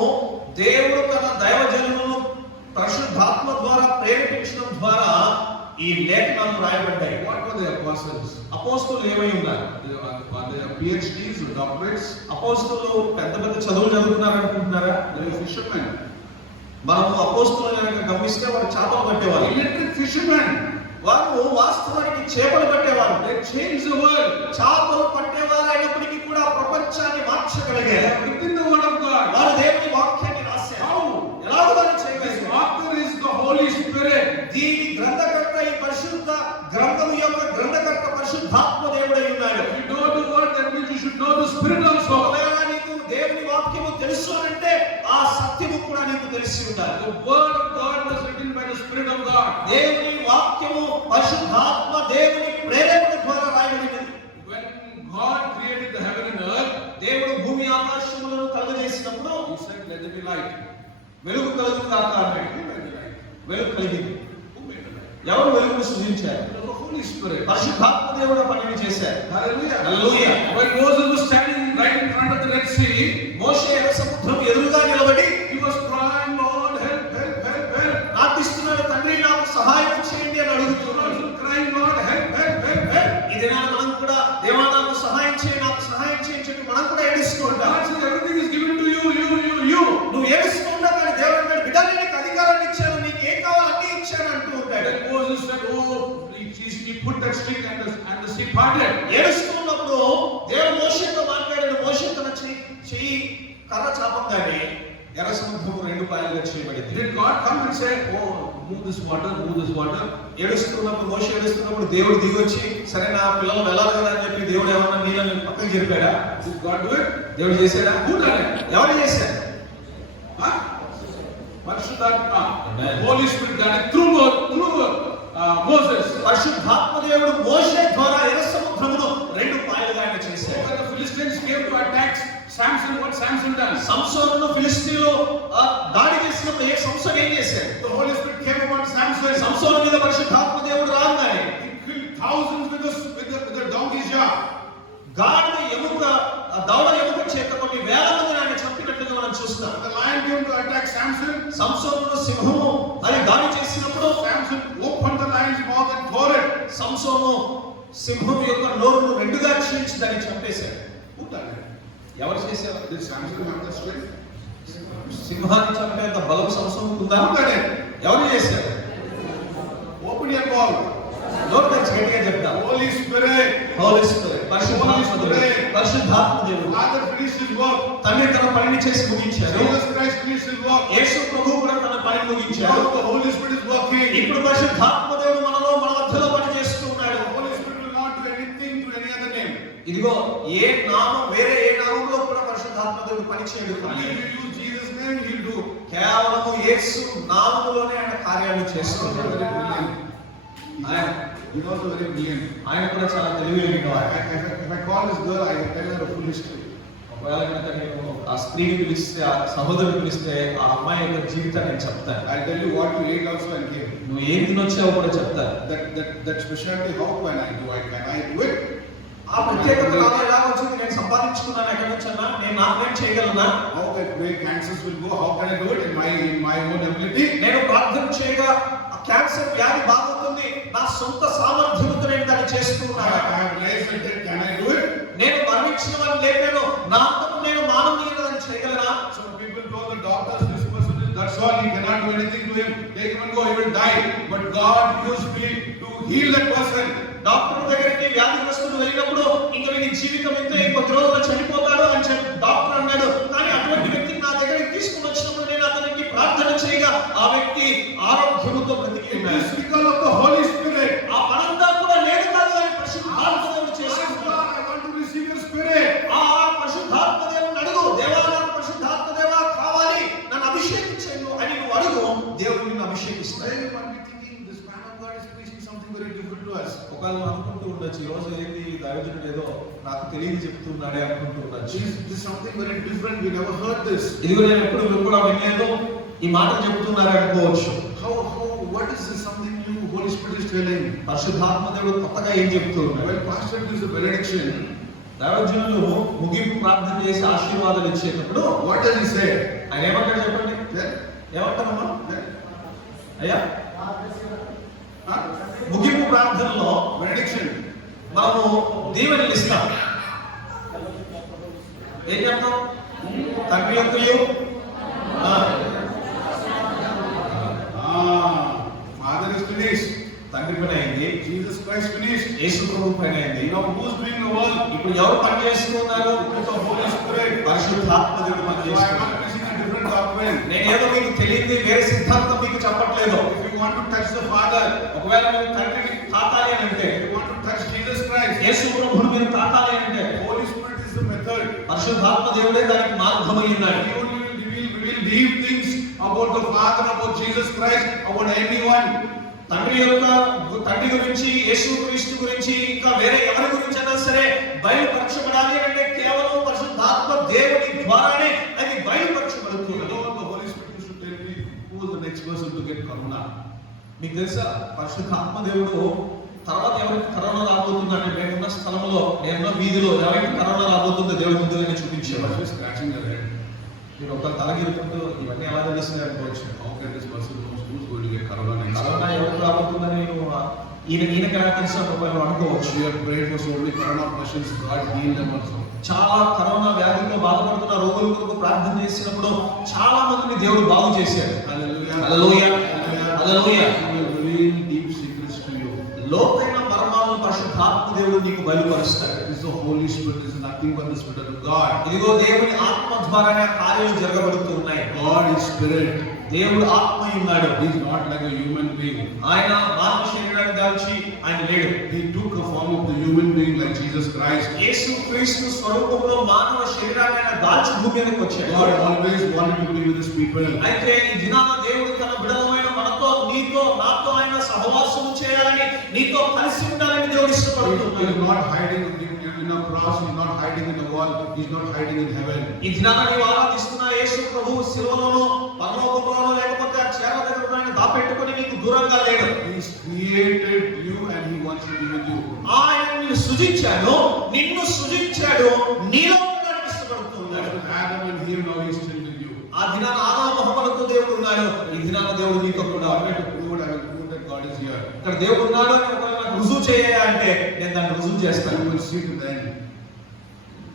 దేవుడు తన దైవజనులను పరిశుద్ధాత్మ ద్వారా ప్రేరేపించడం ద్వారా ఈ లేఖనాలు రాయబడ్డాయి. What were the apostles? అపోస్తలులు ఏమై ఉన్నారు? They are PhDs or doctorates? అపోస్తలులు పెద్ద పెద్ద చదువులు చదువుకున్నారు అనుకుంటున్నారా? They were fishermen. మనము అపోస్తలులను గమనిస్తే వారు చేపలు పట్టేవారు. Illiterate fishermen. వారు వాస్తవానికి చేపలు పట్టేవారు. They changed the world. చేపలు పట్టేవారు అయినప్పటికీ కూడా ప్రపంచాన్ని They మార్చగలిగారు. have written the word of God. వారు దేవుని వాక్యాన్ని రాశారు. How? ఎలాగో వారు This చేయగలిగారు. author is the Holy Spirit. దీని గ్రంథకర్త ఈ పరిశుద్ధ గ్రంథము యొక్క గ్రంథకర్త పరిశుద్ధాత్మ దేవుడై ఉన్నాడు. If you know the word, that means you should know the Spirit also. ఒకవేళ నీకు దేవుని వాక్యము తెలుసు అంటే ఆ సత్యము కూడా నీకు తెలిసి ఉండాలి. The word of God was written by the Spirit of God. దేవుని వాక్యము పరిశుద్ధాత్మ దేవుని ప్రేరేపణ ద్వారా రాయబడినది. When God created the heaven and earth, దేవుడు భూమి ఆకాశములను కలుగజేసినప్పుడు He said, "Let there be light." వెలుగు కలుగుగాక అన్నాడు. Who made the light? వెలుగు కలిగింది. Who made the light? ఎవరు వెలుగును సృజించారు? It was the Holy Spirit. పరిశుద్ధాత్మ దేవుడు ఆ పనిని చేశారు. Hallelujah. Hallelujah. When Moses was standing right in front of the Red Sea, మోషే ఎర్ర సముద్రం ఎదురుగా నిలబడి he was crying, "Lord, help, help, help, help." ప్రార్థిస్తున్నాడు, తండ్రి నాకు సహాయం చేయండి అని He was అడుగుతున్నాడు. also crying, "Lord, help, help, help, help." ఈ దినాన మనం కూడా దేవా నాకు సహాయం చేయి, నాకు సహాయం చేయి అని చెప్పి మనం కూడా ఏడుస్తూ ఉంటాం. God says, "Everything is given to you, you." నువ్వు ఏడుస్తూ ఉంటావు కానీ దేవుడు అంటాడు, బిడ్డ నేను నీకు అధికారాన్ని ఇచ్చాను, నీకు ఏం కావాలో అన్నీ ఇచ్చాను అంటూ ఉంటాడు. Then Moses said, "Oh, he put that stick and the sea parted." ఏడుస్తూ ఉన్నప్పుడు దేవుడు మోషేతో మాట్లాడాడు. మోషే తన చెయ్యి కర్ర చాపంగానే ఎర్ర సముద్రము రెండు పాయలుగా చేయబడింది. Did God come and say, "Oh, move this water, move this water"? ఏడుస్తున్నప్పుడు మోషే ఏడుస్తున్నప్పుడు దేవుడు దిగి వచ్చి సరే నా పిల్లలు వెళ్ళాలి కదా అని చెప్పి దేవుడు ఏమన్నా నీళ్ళని పక్కకి జరిపాడా? Did God do it? దేవుడు చేశాడా? Who done it? ఎవరు చేశారు? Huh? Parishudhatma. Amen. Holy Spirit done it through Moses. పరిశుద్ధాత్మ దేవుడు మోషే ద్వారా ఎర్ర సముద్రమును రెండు పాయలుగా ఆయన చేశాడు. When the Philistines came to attack Samson, what Samson done? సంసోనును ఫిలిష్తీయులు దాడి చేసినప్పుడు సంసోను ఏం చేశాడు? The Holy Spirit came upon Samson. సంసోను మీద పరిశుద్ధాత్మ దేవుడు రాగానే He killed thousands with the donkey's jaw. గాడిద ఎముక దవడ ఎముక చేత కొన్ని వేల మంది ఆయన చంపినట్లుగా మనం చూస్తాం. The lion came to attack Samson. సంసోనును సింహము అని దాడి చేసినప్పుడు Samson opened the lion's mouth and tore it. సంసోను సింహం యొక్క నోరును రెండుగా చీల్చి దాన్ని చంపేశాడు. Who done it? ఎవరు చేశారు? Did Samson have the strength? సింహాన్ని చంపేంత బలం సంసోనుకు ఉందా? Who done it? ఎవరు చేశారు? Open your mouth. నోరు తెరిచి గట్టిగా చెప్తాం. Holy Spirit. హోలీ స్పిరిట్ పరిశుద్ధాత్మ దేవుడు Father finished his work. తండ్రి తన పనిని చేసి ముగించాడు. Jesus Christ finished his work. యేసు ప్రభువు కూడా తన పనిని ముగించాడు. Now the Holy Spirit is working. ఇప్పుడు పరిశుద్ధాత్మ దేవుడు మనలో మన మధ్యలో పని చేస్తూ ఉన్నాడు. The Holy Spirit will not do anything through any other name. ఇదిగో ఏ నామం వేరే ఏ నామంలో కూడా పరిశుద్ధాత్మ దేవుడు పని చేయడు. Only if you use Jesus' name, he'll do. కేవలము యేసు నామములోనే ఆయన కార్యాలు He was చేస్తున్నాడు. very brilliant. He was very brilliant. ఆయన కూడా చాలా తెలివైన వాడు. If I call this girl, I will tell her a full history. ఒకవేళ కనుక నేను ఆ స్త్రీని పిలిస్తే, ఆ సహోదరుని పిలిస్తే ఆ అమ్మాయి యొక్క జీవితాన్ని నేను చెప్తాను. I'll tell you what you ate also and came. నువ్వు ఏం తినొచ్చావో కూడా చెప్తాను. That specialty, how can I do? Can I do it? ఆ ప్రత్యేకత నాలో ఎలా వచ్చింది? నేను సంపాదించుకున్నాను ఎక్కడి నుంచన్నా? నేను నాకేం చేయగలనా? How that way cancers will go? How can I do it in my own ability? నేను ప్రార్థన చేయగా ఆ క్యాన్సర్ వ్యాధి బాగుంటుంది, నా సొంత సామర్థ్యంతో నేను దాన్ని చేస్తూ I ఉన్నాను. have raised and said, can I do it? నేను మరణించిన వారిని లేపాను, నా అంతకు నేను మానవీయంగా దాన్ని చేయగలనా? So people told the doctors, this person is, that's all, he cannot do anything to him. Take him and go, he will die. But God used me to heal that person. Doctor దగ్గరికి వ్యాధిగ్రస్తుడు వెళ్ళినప్పుడు ఇంకా వీని జీవితం ఇంతే, ఇంకొద్ది రోజుల్లో చనిపోతాడు అని చెప్పి డాక్టర్ అన్నాడు. కానీ అటువంటి వ్యక్తిని నా దగ్గరికి తీసుకుని వచ్చినప్పుడు నేను అతనికి ప్రార్థన చేయగా ఆ వ్యక్తి ఆరోగ్యముతో బ్రతికి It ఉన్నాడు. is because of the Holy Spirit. ఆ పనంతా కూడా లేదు కాదు అని పరిశుద్ధాత్మ దేవుడు చేశాడు. God, I want to receive your spirit. ఆ పరిశుద్ధాత్మ దేవుని అడుగు, దేవా నాకు పరిశుద్ధాత్మ దేవా కావాలి, నన్ను అభిషేకించు అని నువ్వు అడుగు, దేవుడు నిన్ను అభిషేకిస్తాడు. Then you might be thinking, this man of God is preaching something very different to us. ఒకవేళ అనుకుంటూ ఉండొచ్చు, ఈ రోజు ఏంటి దైవజనుడు ఏదో నాకు తెలియదు చెప్తున్నాడే అనుకుంటూ ఉండొచ్చు. This is something very different, we never heard this. ఇదిగో నేను ఎప్పుడు కూడా వినలేదు, ఈ మాట చెబుతున్నారు అనుకోవచ్చు. What is this, something new Holy Spirit is telling? పరిశుద్ధాత్మ దేవుడు కొత్తగా ఏం చెప్తూ ఉన్నాడు? When pastor gives the benediction, దైవజనులు ముగింపు ప్రార్థన చేసి ఆశీర్వాదాలు ఇచ్చేటప్పుడు what does he say? ఆయన ఏమంటాడు చెప్పండి? Then, ఏమంటారమ్మా then, అయ్యా? huh? ముగింపు ప్రార్థనలో Benediction. మనము దీవెనలు ఇస్తాం. ఏం చెప్తాం? తండ్రి యొక్కయు Father is finished. తండ్రి పని అయింది, Jesus Christ finished. యేసు ప్రభు పని అయింది. Now who's doing the work? ఇప్పుడు ఎవరు పని చేస్తున్నారు? Because of Holy Spirit. పరిశుద్ధాత్మ దేవుడు పని So I am చేస్తున్నారు. not preaching a different doctrine. నేను ఏదో మీకు తెలియదు వేరే సిద్ధాంతం మీకు చెప్పట్లేదు. If you want to touch the Father, ఒకవేళ మీరు తండ్రిని తాకాలి అని అంటే, if you want to touch Jesus Christ, యేసు ప్రభువును మీరు తాకాలి అంటే, Holy Spirit is the method. పరిశుద్ధాత్మ దేవుడే దానికి మార్గమై ఉన్నాడు. He only will reveal deep things about the Father, about Jesus Christ, about anyone. తండ్రి గురించి, యేసు క్రీస్తు గురించి, ఇంకా వేరే ఎవరి గురించి అయినా సరే బయలుపరచబడాలి అంటే కేవలం పరిశుద్ధాత్మ దేవుని ద్వారానే అది బయలుపరచబడుతుంది. The Holy Spirit used to tell me who is the next person to get corona. మీకు తెలుసా, పరిశుద్ధాత్మ దేవుడు తర్వాత ఎవరికి కరోనా రాబోతుందంటే నేనున్న స్థలంలో, నేనున్న వీధిలో ఎవరికి కరోనా రాబోతుందో దేవుడు ముందుగానే She చూపించేవాడు. was just scratching her head. మీరు ఒక తలగిరుకుంటూ ఇవన్నీ ఎలా తెలుస్తుంది అనుకోవచ్చు. How can this person knows who's going to get corona next? Corona ఎవరికి రాబోతుందని నేను ఈయనకి ఎలా తెలుసు అనుకోవచ్చు. We have prayed for so many corona patients. God healed them also. చాలా కరోనా వ్యాధితో బాధపడుతున్న రోగుల కొరకు ప్రార్థన చేసినప్పుడు చాలా మందిని దేవుడు బాగు చేశాడు. Hallelujah. Hallelujah. Hallelujah. He will reveal deep secrets to you. లోతైన మర్మాలను పరిశుద్ధాత్మ దేవుడు నీకు బయలుపరుస్తాడు. It is the Holy Spirit. It is nothing but the Spirit of God. ఇదిగో దేవుని ఆత్మ ద్వారానే కార్యాలు జరగబడుతూ ఉన్నాయి. God is Spirit. దేవుడు ఆత్మ ఉన్నాడు. He is not like a human being. ఆయన మానవ శరీరాన్ని దాల్చి ఆయన లేడు. He took a form of the human being like Jesus Christ. యేసు క్రీస్తు స్వరూపంలో మానవ శరీరాన్ని ఆయన దాల్చి భూమి మీదకి వచ్చాడు. God always wanted to be with His people. అయితే ఈ దినాన దేవుడు తన బిడ్డలమైన మనతో, నీతో, నాతో ఆయన సహవాసం చేయాలని, నీతో కలిసి ఉండాలని దేవుడు He ఇష్టపడుతున్నాడు. is not hiding in a cross. He is not hiding in a wall. He is not hiding in heaven. ఈ దినాన నీవు ఆరాధిస్తున్న యేసు ప్రభువు శిలువలోనో పరలోకంలోనో లేకపోతే ఆ చేర దగ్గర ఆయన దాపెట్టుకొని నీకు దూరంగా లేడు. He has created you and He wants to be with you. ఆయన నిన్ను సృజించాడు, నిన్ను సృజించాడు, నీలో ఉండడానికి ఇష్టపడుతున్నాడు. Adam and Eve, now He is still with you. ఆ దినాన ఆదాము హవ్వలతో దేవుడు ఉన్నాడు, ఈ దినాన దేవుడు నీతో కూడా I ఉన్నాడు. will prove that God is here. ఇక్కడ దేవుడు ఉన్నాడు అని ఒకవేళ నాకు రుజువు చేయ అంటే నేను దాన్ని రుజువు చేస్తాను. You will see it then.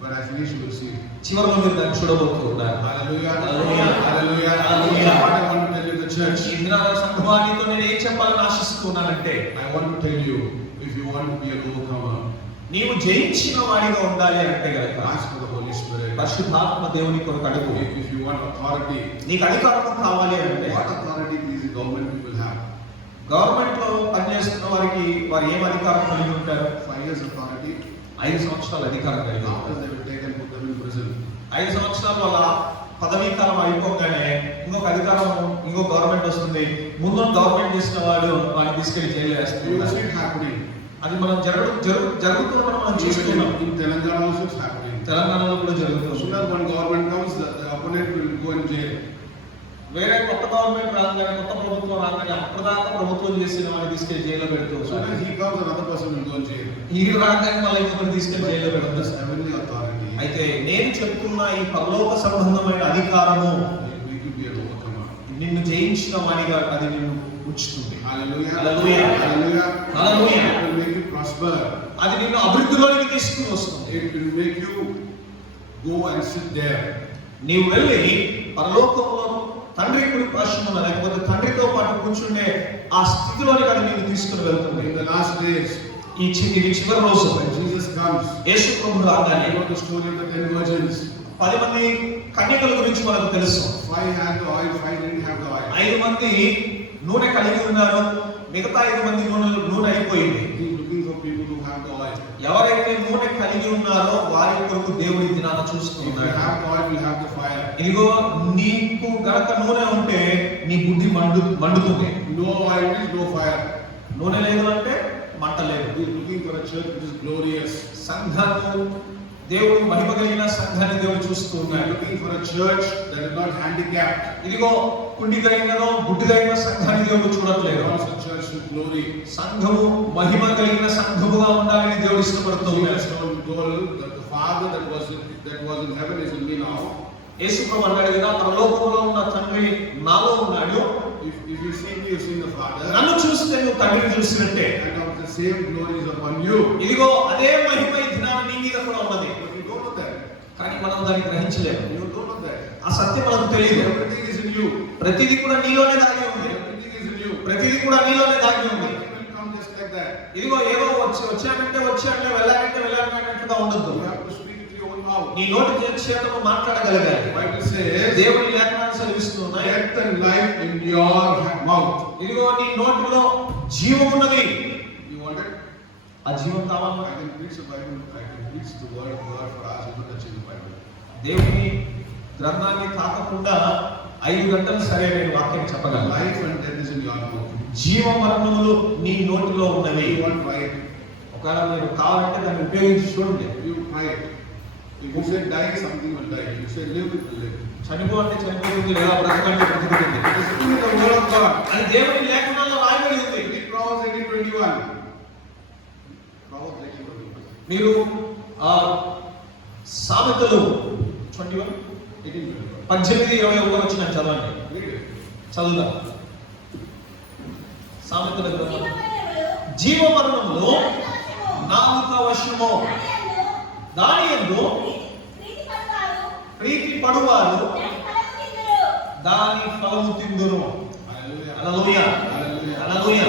When I finish, you will see it. చివరిలో మీరు దాన్ని చూడబోతూ ఉన్నారు. Hallelujah. Hallelujah. Hallelujah. Hallelujah. What I want to tell you, the church. ఈ దినాన సంఘవానితో నేను ఏం చెప్పాలని ఆశిస్తున్నానంటే, I want to tell you, if you want to be an overcomer, నీవు జయించిన వాడిగా ఉండాలి అంటే గనక ask for the Holy Spirit. పరిశుద్ధాత్మ దేవుని కొరకు అడుగు. If you want authority, నీకు అధికారం కావాలి అంటే, what authority these government people have? Government లో పనిచేస్తున్న వారికి వారు ఏం అధికారం కలిగి ఉంటారు? 5 years authority. 5 సంవత్సరాల అధికారం కలిగి ఉంటారు. After they will take and put them in prison. 5 సంవత్సరాల వల్ల పదవీ కాలం అయిపోగానే ఇంకొక అధికారం ఇంకో గవర్నమెంట్ వస్తుంది. ముందు గవర్నమెంట్ చేసిన వాడిని తీసుకెళ్లి జైలు You వేస్తుంది. will see it happening. అది మనం జరుగుతున్న మనం చూస్తున్నాం. In Telangana also it's happening. తెలంగాణలో కూడా As జరుగుతుంది. soon as one government comes, the opponent will go in jail. వేరే కొత్త గవర్నమెంట్ రాగానే, కొత్త ప్రభుత్వం రాగానే అప్పటిదాకా ప్రభుత్వం చేసిన వాడిని తీసుకెళ్లి జైల్లో పెడుతూ As soon as he comes, another person will go in jail. ఈ రాగానే మళ్ళీ ఇంకొకరు తీసుకెళ్లి జైల్లో This పెడుతుంది. heavenly authority అయితే నేను చెప్తున్న ఈ పరలోక సంబంధమైన అధికారము will make you be an overcomer. నిన్ను జయించిన వాడిగా అది నిన్ను ఉంచుతుంది. Hallelujah. Hallelujah. Hallelujah. Hallelujah. It will make you prosper. అది నిన్ను అభివృద్ధిలోనికి తీసుకుని వస్తుంది. It will make you go and sit there. నీవు వెళ్ళి పరలోకంలో తండ్రి కుడి పార్శ్వమున లేకపోతే తండ్రితో పాటు కూర్చుండే ఆ స్థితిలోనికి అది నిన్ను తీసుకుని వెళ్తుంది. In the last days, ఇది చివరి రోజు when Jesus comes, యేసు ప్రభు రాగానే you know the story of the 10 virgins. 10 మంది కన్యకల గురించి మనకు తెలుసు. 5 had the oil, 5 didn't have the oil. 5 మంది నూనె కలిగి ఉన్నారు, మిగతా 5 మంది నూనె అయిపోయింది. He's looking for people who have the oil. ఎవరైతే నూనె కలిగి ఉన్నారో వారి కొరకు దేవుడి దినాన If చూస్తున్నాడు. you have the oil, you have the fire. ఇదిగో నీకు గనక నూనె ఉంటే నీ బుద్ధి మండుతుంది. No oil means no fire. నూనె లేదు అంటే మంట లేదు. He's looking for a church which is glorious. సంఘము, దేవుడు మహిమ కలిగిన సంఘాన్ని దేవుడు చూస్తూ He's ఉన్నాడు. looking for a church that is not handicapped. ఇదిగో కుండిదైనదో గుడ్డిదైన సంఘాన్ని దేవుడు He చూడట్లేదు. wants a church with glory. సంఘము మహిమ కలిగిన సంఘముగా ఉండాలని దేవుడు ఇష్టపడుతూ ఉన్నాడు. Jesus told that the Father that was in heaven is in me now. యేసు ప్రభు అన్నాడు కదా, పరలోకంలో ఉన్న తండ్రి నాలో ఉన్నాడు. If you see me, you see the Father. నన్ను చూస్తే నువ్వు తండ్రిని చూసినట్టే. And of the same glory is upon you. ఇదిగో అదే మహిమ ఈ దినాన నీ మీద కూడా ఉన్నది. But you don't know that. కానీ మనం దాన్ని గ్రహించలేము. You don't know that. ఆ సత్యం మనకు తెలియదు. Everything is in you. ప్రతిదీ కూడా నీలోనే దాగి ఉంది. Everything is in you. ప్రతిదీ కూడా నీలోనే దాగి ఉంది. Nothing will come just like that. ఇదిగో ఏదో వచ్చానంటే వెళ్ళాలంటే ఉండొద్దు. You have to speak with your own mouth. నీ నోటి చేతను మాట్లాడగలగాలి. Bible says, దేవుని లేఖనాలు సెలవిస్తున్నాయి. death and life in your mouth. ఇదిగో నీ నోటిలో జీవం ఉన్నది. You want it? ఆ జీవం కావాలా? I can preach the Bible. I can preach the word for us. You don't touch the Bible. దేవుని గ్రంథాన్ని తాకకుండా 5 గంటలు సరే నేను వాక్యం చెప్పగలను. Life and death is in your mouth. జీవ మరణములు నీ నోటిలో ఉన్నవి. You want right? ఒకవేళ మీరు కావాలంటే దాన్ని ఉపయోగించి చూడండి. You try it. If you say die, something will die. If you say live, it will live. చనిపో అంటే చనిపోతుంది, లేదా బ్రతకంటే బ్రతుకుతుంది. It is in the word of God. అది దేవుని లేఖనాల్లో రాయబడి ఉంది. Read Proverbs 18:21. Proverbs 18:21. మీరు సామెతలు 21 18:21. 18-21 వచ్చిన చదవండి. Read it. చదువుదా. సామెతల గ్రంథం. జీవ మరణములు నాలుక వశము, దాని యందు ప్రీతి పడువారు దాని ఫలము తిందురు. Hallelujah. Hallelujah. Hallelujah.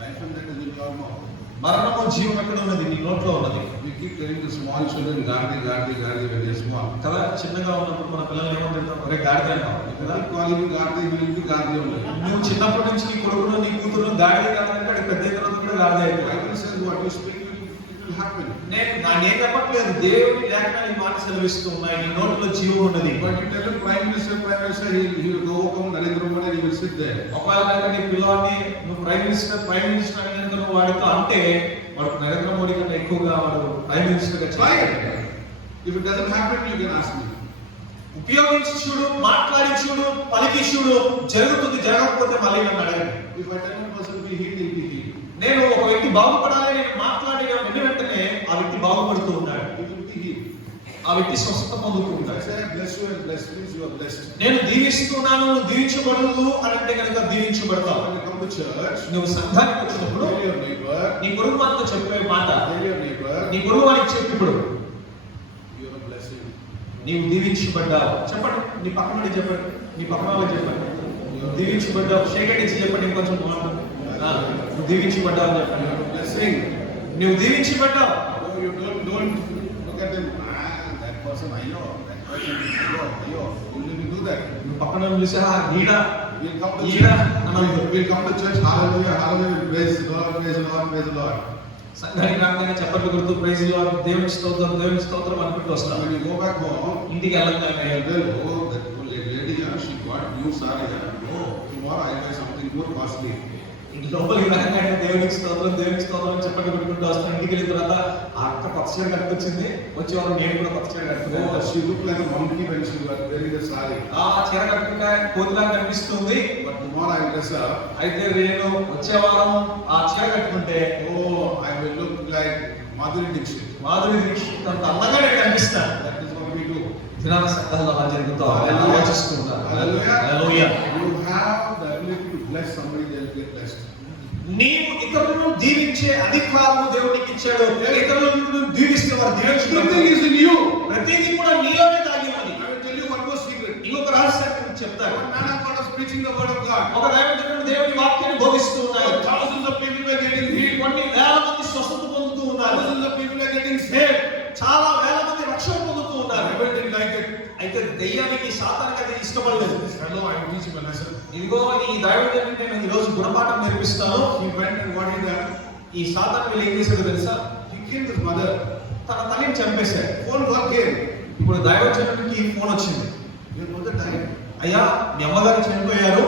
Life and death is in your mouth. మరణము జీవం ఎక్కడ ఉన్నది? నీ నోట్లో ఉన్నది. We keep telling the small children, gardi when they are small. కదా, చిన్నగా ఉన్నప్పుడు మన పిల్లలు ఏమంటారు? ఒరే గాడిద అంటాం కదా. Keep calling him gardi, he will be gardi only. నువ్వు చిన్నప్పటి నుంచి నీ కొడుకును నీ కూతురు గాడిద కాదంటే అది పెద్ద తర్వాత కూడా గాడిద అవుతుంది. Bible says what you speak, it will happen. నేను చెప్పట్లేదు, దేవుని లేఖనాలు ఈ మాట సెలవిస్తూ ఉన్నాయి. నీ నోట్లో జీవం ఉన్నది. But you tell him Prime Minister, he will go come Narendra Modi and he will sit there. ఒకవేళ కనుక నీ పిల్లవాడిని నువ్వు ప్రైమ్ మినిస్టర్ అని కనుక నువ్వు వాడితో అంటే వాడు నరేంద్ర మోడీ కన్నా ఎక్కువగా వాడు ప్రైమ్ మినిస్టర్ గా Try చేయాలి. it. If it doesn't happen, you can ask me. ఉపయోగించి చూడు, మాట్లాడి చూడు, పలికి చూడు, జరుగుతుంది. జరగకపోతే మళ్ళీ నన్ను అడగండి. If I tell a person to be healed, he will be healed. నేను ఒక వ్యక్తి బాగుపడాలి నేను మాట్లాడిన వెంటనే ఆ వ్యక్తి బాగుపడుతూ ఉన్నాడు. He will be healed. ఆ వ్యక్తి స్వస్థత పొందుతూ If I ఉంటాడు. say I bless you and bless means you are blessed. నేను దీవిస్తున్నాను, నువ్వు దీవించబడదు అని అంటే కనుక దీవించబడతావు. When you come to church, నువ్వు సంఘానికి వచ్చినప్పుడు tell your neighbor, నీ పొరుగు వారితో చెప్పే మాట, tell your neighbor, నీ పొరుగు వారికి చెప్పి ఇప్పుడు you are a blessing. నీవు దీవించబడ్డావు. చెప్పండి, నీ పక్కన నుండి చెప్పండి, నీ పక్కన వాళ్ళకి చెప్పండి. నువ్వు దీవించబడ్డావు. షేక్ ఇచ్చి చెప్పండి, ఇంకొంచెం బాగుంటుంది. నువ్వు దీవించబడ్డావు అని చెప్పండి. You are a blessing. నువ్వు దీవించబడ్డావు. No, you don't look at them. That person, I know. That person, I know. You will do that. నువ్వు పక్కన చూసా ఈడ We'll come to ఈడ church. అనందు. We'll come to church. Hallelujah, hallelujah. Praise the Lord, praise the Lord, praise the Lord. సంఘానికి రాగానే చప్పట్లు కొడుతూ praise lord, దేవునికి స్తోత్రం, దేవునికి స్తోత్రం అనుకుంటూ వస్తాం. When you go back home, ఇంటికి వెళ్ళగానే oh, that lady, she got new saree. Oh, tomorrow I buy something more costly. ఇంటి లోపలికి రాగానే దేవునికి స్తోత్రం, దేవునికి స్తోత్రం అని చప్పట్లు కొట్టుకుంటూ వస్తాం. ఇంటికి వెళ్ళిన తర్వాత ఆ అక్క కొత్త చీర కట్టుకొచ్చింది, వచ్చేవారు నేను కూడా కొత్త చీర Oh, కట్టుకున్నాను. she looked like a monkey when she was wearing the saree. ఆ చీర కట్టుకుంటే కోతిలా కనిపిస్తుంది. But tomorrow I will dress up. అయితే నేను వచ్చే వారం ఆ చీర కట్టుకుంటే Oh, I will look like Madhuri Dixit. Madhuri Dixit అంత అందంగా నేను కనిపిస్తాను. That is what we do. దినాల సంఘాల్లో అలా జరుగుతూ Hallelujah. ఆలోచిస్తుంటారు. Hallelujah. Hallelujah. You have the ability to bless somebody, they will get blessed. నీవు ఇతరులను దీవించే అధికారము దేవునికి ఇచ్చాడు. ఇతరులను దీవిస్తే వారు Everything దీవించుకుంటారు. is in you. ప్రతిదీ కూడా నీలోనే దాగి ఉన్నది. I will tell you one more secret. ఇంకొక రహస్యాన్ని మీకు చెప్తాను. One man of God was preaching the word of God. ఒక దైవజనుడు దేవుని వాక్యాన్ని బోధిస్తూ ఉన్నాడు. Thousands of people were getting healed. కొన్ని వేల మంది స్వస్థత పొందుతూ ఉన్నారు. Thousands of people were getting saved. చాలా వేల మంది రక్షణ పొందుతూ ఉన్నారు. Everybody didn't like it. అయితే దెయ్యానికి సాతానికి అది ఇష్టపడలేదు. This fellow, I will teach him a lesson. ఇదిగో ఈ దైవజనుడికి నేను ఈ రోజు గుణపాఠం నేర్పిస్తాను. He went and what he done? ఈ సాతాను వీళ్ళు ఏం చేశాడు తెలుసా? He killed his mother. తన తల్లిని చంపేశాడు. Phone call came. ఇప్పుడు దైవజనుడికి ఫోన్ వచ్చింది. Your mother died. అయ్యా, మీ అమ్మగారు చనిపోయారు,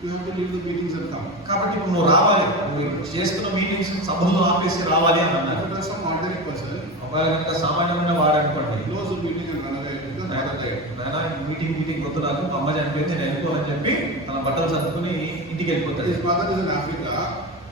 You have to leave the meetings and come. కాబట్టి ఇప్పుడు నువ్వు రావాలి, నువ్వు చేస్తున్న మీటింగ్స్ సభలో ఆపేసి రావాలి అని అన్నారు. If it was some ordinary person, ఒకవేళ కనుక సామాన్యమైన వాడు అనుకోండి, close the meeting and run away because mother died. నాయనా మీటింగ్ వద్దు, నాకు అమ్మ చనిపోయింది, నేను వెళ్ళిపోవాలని చెప్పి తన బట్టలు సర్దుకుని ఇంటికి వెళ్ళిపోతాడు. His mother is in Africa.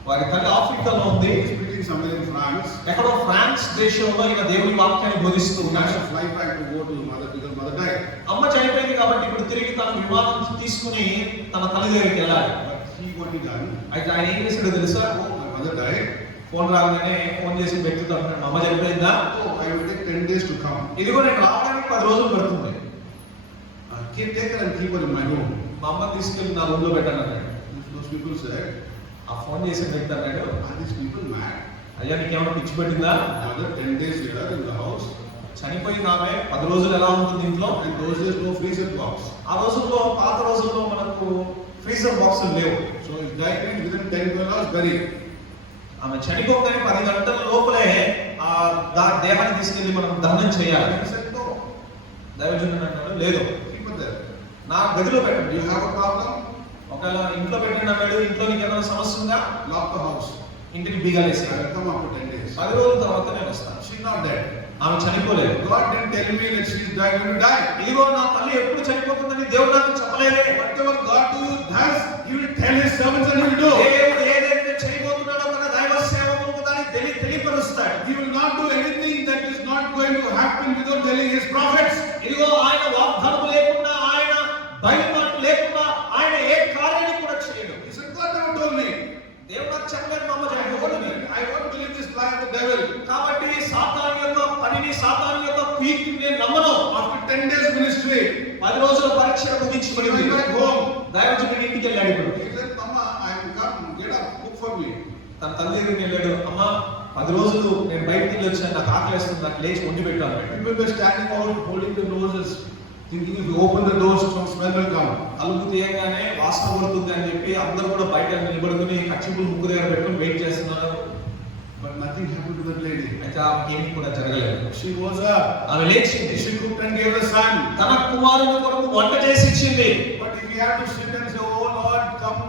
వారి తల్లి ఆఫ్రికాలో ఉంది. He is preaching somewhere in France. ఎక్కడో ఫ్రాన్స్ దేశంలో ఈయన దేవుని వాక్యాన్ని బోధిస్తూ He has ఉన్నాడు. to fly back to go to his mother because mother died. అమ్మ చనిపోయింది కాబట్టి ఇప్పుడు తిరిగి తన విమానం తీసుకుని తన తల్లి దగ్గరికి వెళ్ళాలి. But he what he done? అయితే ఆయన ఏం చేశాడో తెలుసా? Oh, my mother died. Phone రాగానే ఫోన్ చేసి వ్యక్తితో అంటున్నాడు, అమ్మ చనిపోయిందా? Oh, I will take 10 days to come. ఇదిగో నేను రావడానికి 10 రోజులు పడుతుంది. Take her and keep her in my room. మా అమ్మ తీసుకెళ్ళి నా రూమ్ లో పెట్టాను అన్నాడు. Those people said, ఆ ఫోన్ చేసిన వ్యక్తి అన్నాడు, are these people mad? అయ్యా నీకేమైనా పిచ్చి పట్టిందా? Mother 10 days later in the house. చనిపోయింది ఆమె, 10 రోజులు ఎలా ఉంటుంది ఇంట్లో? And those days no freezer box. ఆ రోజుల్లో, పాత రోజుల్లో మనకు ఫ్రీజర్ బాక్సులు లేవు. So if died within 10-12 hours, buried. ఆమె చనిపోగానే 10 గంటల లోపలే ఆ దేహాన్ని తీసుకెళ్లి మనం దహనం చేయాలి. And he said, no, దైవజనుడు అన్నాడు, లేదు, keep it there. నా గదిలో Do పెట్టండి. you have a problem? ఒకవేళ ఇంట్లో పెట్టండి అన్నాడు, ఇంట్లో నీకు ఏమైనా సమస్య ఉందా? Lock the house. ఇంటికి బీగాలేసి I will come after 10 days. 10 రోజుల తర్వాత నేను వస్తాను. She's not dead. ఆమె చనిపోలేదు. God didn't tell me that she's going to die. ఇదిగో నా తల్లి ఎప్పుడు చనిపోతుందని దేవుడు నాకు చెప్పలేదే. Whatever God does, He will tell His servants and He will do. దేవుడు ఏదైతే చేయబోతున్నాడో మన దైవ సేవకులకు దాన్ని తెలియపరుస్తాడు. He will not do anything that is not going to happen without telling His prophets. ఇదిగో ఆయన వాగ్దానం లేకుండా, ఆయన బయలుమాట లేకుండా ఆయన ఏ కార్యాన్ని కూడా చేయడు. He said, God never told me. దేవుడు నాకు చెప్పలేదు మా అమ్మ చనిపోతుందని. I won't believe this lie of the devil. కాబట్టి సాతాను యొక్క పనిని, సాతాను యొక్క పీకిని నేను నమ్మను. After 10 days ministry, 10 రోజుల పరీక్ష he ముగించబడింది. went back home. దైవజనుడి ఇంటికి వెళ్ళాడు. ఇప్పుడు He said, Mama, I will come, get up, cook for me. తన తల్లి దగ్గరికి వెళ్ళాడు, అమ్మ 10 రోజులు నేను బయటికి వెళ్ళి వచ్చాను, నాకు ఆకలి వేస్తుంది, నాకు లేచి వండి పెట్టాను. People were standing out, holding their noses, thinking if you open the doors, some smell will come. తలుపు తీయగానే వాసన పడుతుంది అని చెప్పి అందరూ కూడా బయట నిలబడుకుని కచ్చిపులు ముక్కు దగ్గర పెట్టుకుని వెయిట్ చేస్తున్నారు. But nothing happened to that lady. అయితే ఆమెకి ఏమీ కూడా జరగలేదు. She was up. ఆమె లేచింది. She cooked and gave her son. తన కుమారుని కొరకు వంట చేసి ఇచ్చింది. But if we have to sit and say, oh Lord, come,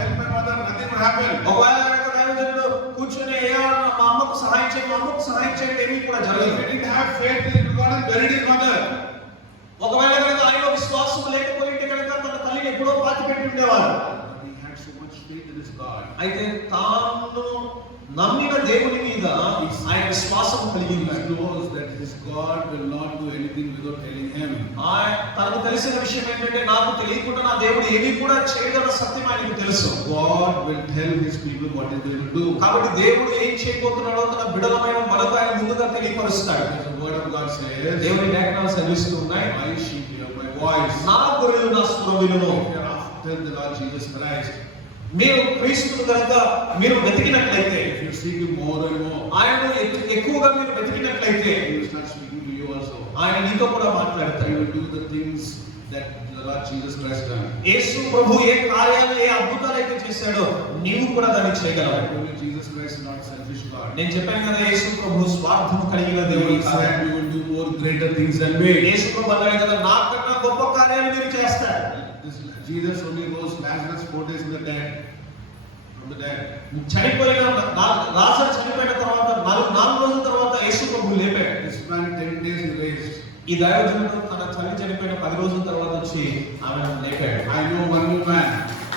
help my mother, nothing will happen. ఒకవేళ కనుక దైవజనుడు కూర్చొని మా అమ్మకు సహాయం చేయండి, మా అమ్మకు సహాయం చేయండి, ఏమీ కూడా If జరగలేదు. he didn't have faith, he would have gone and buried his mother. ఒకవేళ కనుక ఆయన విశ్వాసం లేకపోయింటే కనుక తన తల్లిని ఎప్పుడో పాతి పెట్టి ఉండేవారు. But he had so much faith in his God. అయితే తాను నమ్మిన దేవుని మీద ఆయన విశ్వాసం కలిగి He ఉన్నాడు. knows that his God will not do anything without telling him. తనకు తెలిసిన విషయం ఏంటంటే, నాకు తెలియకుండా నా దేవుడు ఏమీ కూడా చేయగల సత్యం ఆయనకు తెలుసు. God will tell his people what he will do. కాబట్టి దేవుడు ఏం చేయబోతున్నాడో తన బిడ్డలమైన మనకు ఆయన ముందుగా తెలియపరుస్తాడు. The word of God says, దేవుని లేఖనాలు సెలవిస్తూ ఉన్నాయి, my sheep hear my voice. నా గొర్రెలు నా స్వరం వినును. If you are after the Lord Jesus Christ, మీరు క్రీస్తును కనుక మీరు వెతికినట్లయితే, if you seek him more and more, ఆయన ఎక్కువగా మీరు వెతికినట్లయితే he will start speaking to you also. ఆయన నీతో కూడా He మాట్లాడతాడు. will do the things that the Lord Jesus Christ done. యేసు ప్రభు ఏ కార్యాలు, ఏ అద్భుతాలు అయితే చేశారో చేశాడో నీవు కూడా దాన్ని చేయగలవు. I told you Jesus Christ is not a selfish God. నేను చెప్పాను కదా, యేసు ప్రభు స్వార్థము కలిగిన He దేవుడు said కాదు. you will do more greater things than me. యేసు ప్రభు అన్నాడు కదా, నాకన్నా గొప్ప కార్యాలు మీరు చేస్తారు. This Jesus only rose Lazarus 4 days in the dead. From the dead. చనిపోయిన లాజరు చనిపోయిన తర్వాత 4 రోజుల తర్వాత యేసు ప్రభు లేపాడు. This man 10 days he raised. ఈ దైవజనుడు తన తల్లి చనిపోయిన 10 రోజుల తర్వాత వచ్చి ఆమెను లేపాడు. I know one more man.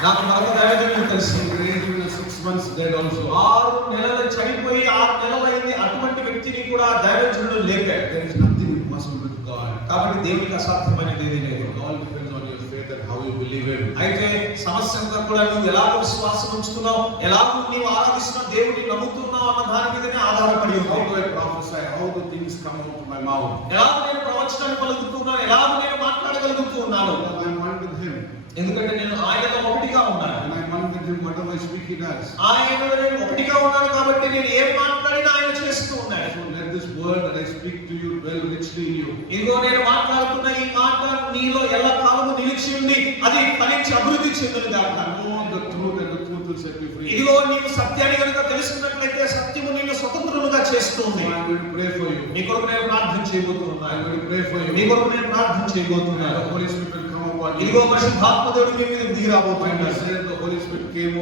నాకు మరొక దైవజనుడు తెలుసు. He raised him in a 6 months dead also. 6 నెలలు చనిపోయి 6 నెలలు అయింది. అటువంటి వ్యక్తిని కూడా దైవజనుడు లేపాడు. There is nothing impossible with God. కాబట్టి దేవునికి అసాధ్యమైనది ఏదీ లేదు. It all depends on your faith and how you believe Him. అయితే సమస్య అంతా కూడా నువ్వు ఎలాగ విశ్వాసం ఉంచుతున్నావు, ఎలాగ నీవు ఆరాధిస్తున్న దేవుడిని నమ్ముతున్నావు అన్న దాని మీదనే ఆధారపడి How ఉంది. do I prophesy? How do things come out of my mouth? ఎలాగ నేను ప్రవచనాన్ని పలుకుతున్నాను, ఎలాగ నేను మాట్లాడగలుగుతూ ఉన్నాను. Because I'm one with Him. ఎందుకంటే నేను ఆయనతో ఒకటిగా ఉన్నాను. And I'm one with Him. Whatever I speak, He does. ఆయనలో నేను ఒకటిగా ఉన్నాను కాబట్టి నేను ఏం మాట్లాడినా ఆయన చేస్తూ ఉన్నాడు. So let this word that I speak to you dwell richly in you. ఇదిగో నేను మాట్లాడుతున్న ఈ మాట నీలో ఎల్లకాలము నిలిచి ఉండి అది ఫలించి అభివృద్ధి చెందును గాక. Know the truth and the truth will set you free. ఇదిగో నీవు సత్యాన్ని కనుక తెలుసుకున్నట్లయితే సత్యము నిన్ను స్వతంత్రులుగా చేస్తుంది. So I'm going to pray for you. నీ కొరకు నేను ప్రార్థన I'm చేయబోతున్నాను. going to pray for నీ you. కొరకు నేను ప్రార్థన చేయబోతున్నాను. The Holy Spirit will come upon you. ఇదిగో పరిశుద్ధాత్మ దేవుడు మీ మీద దిగి When రాబోతున్నాడు. I said the Holy Spirit came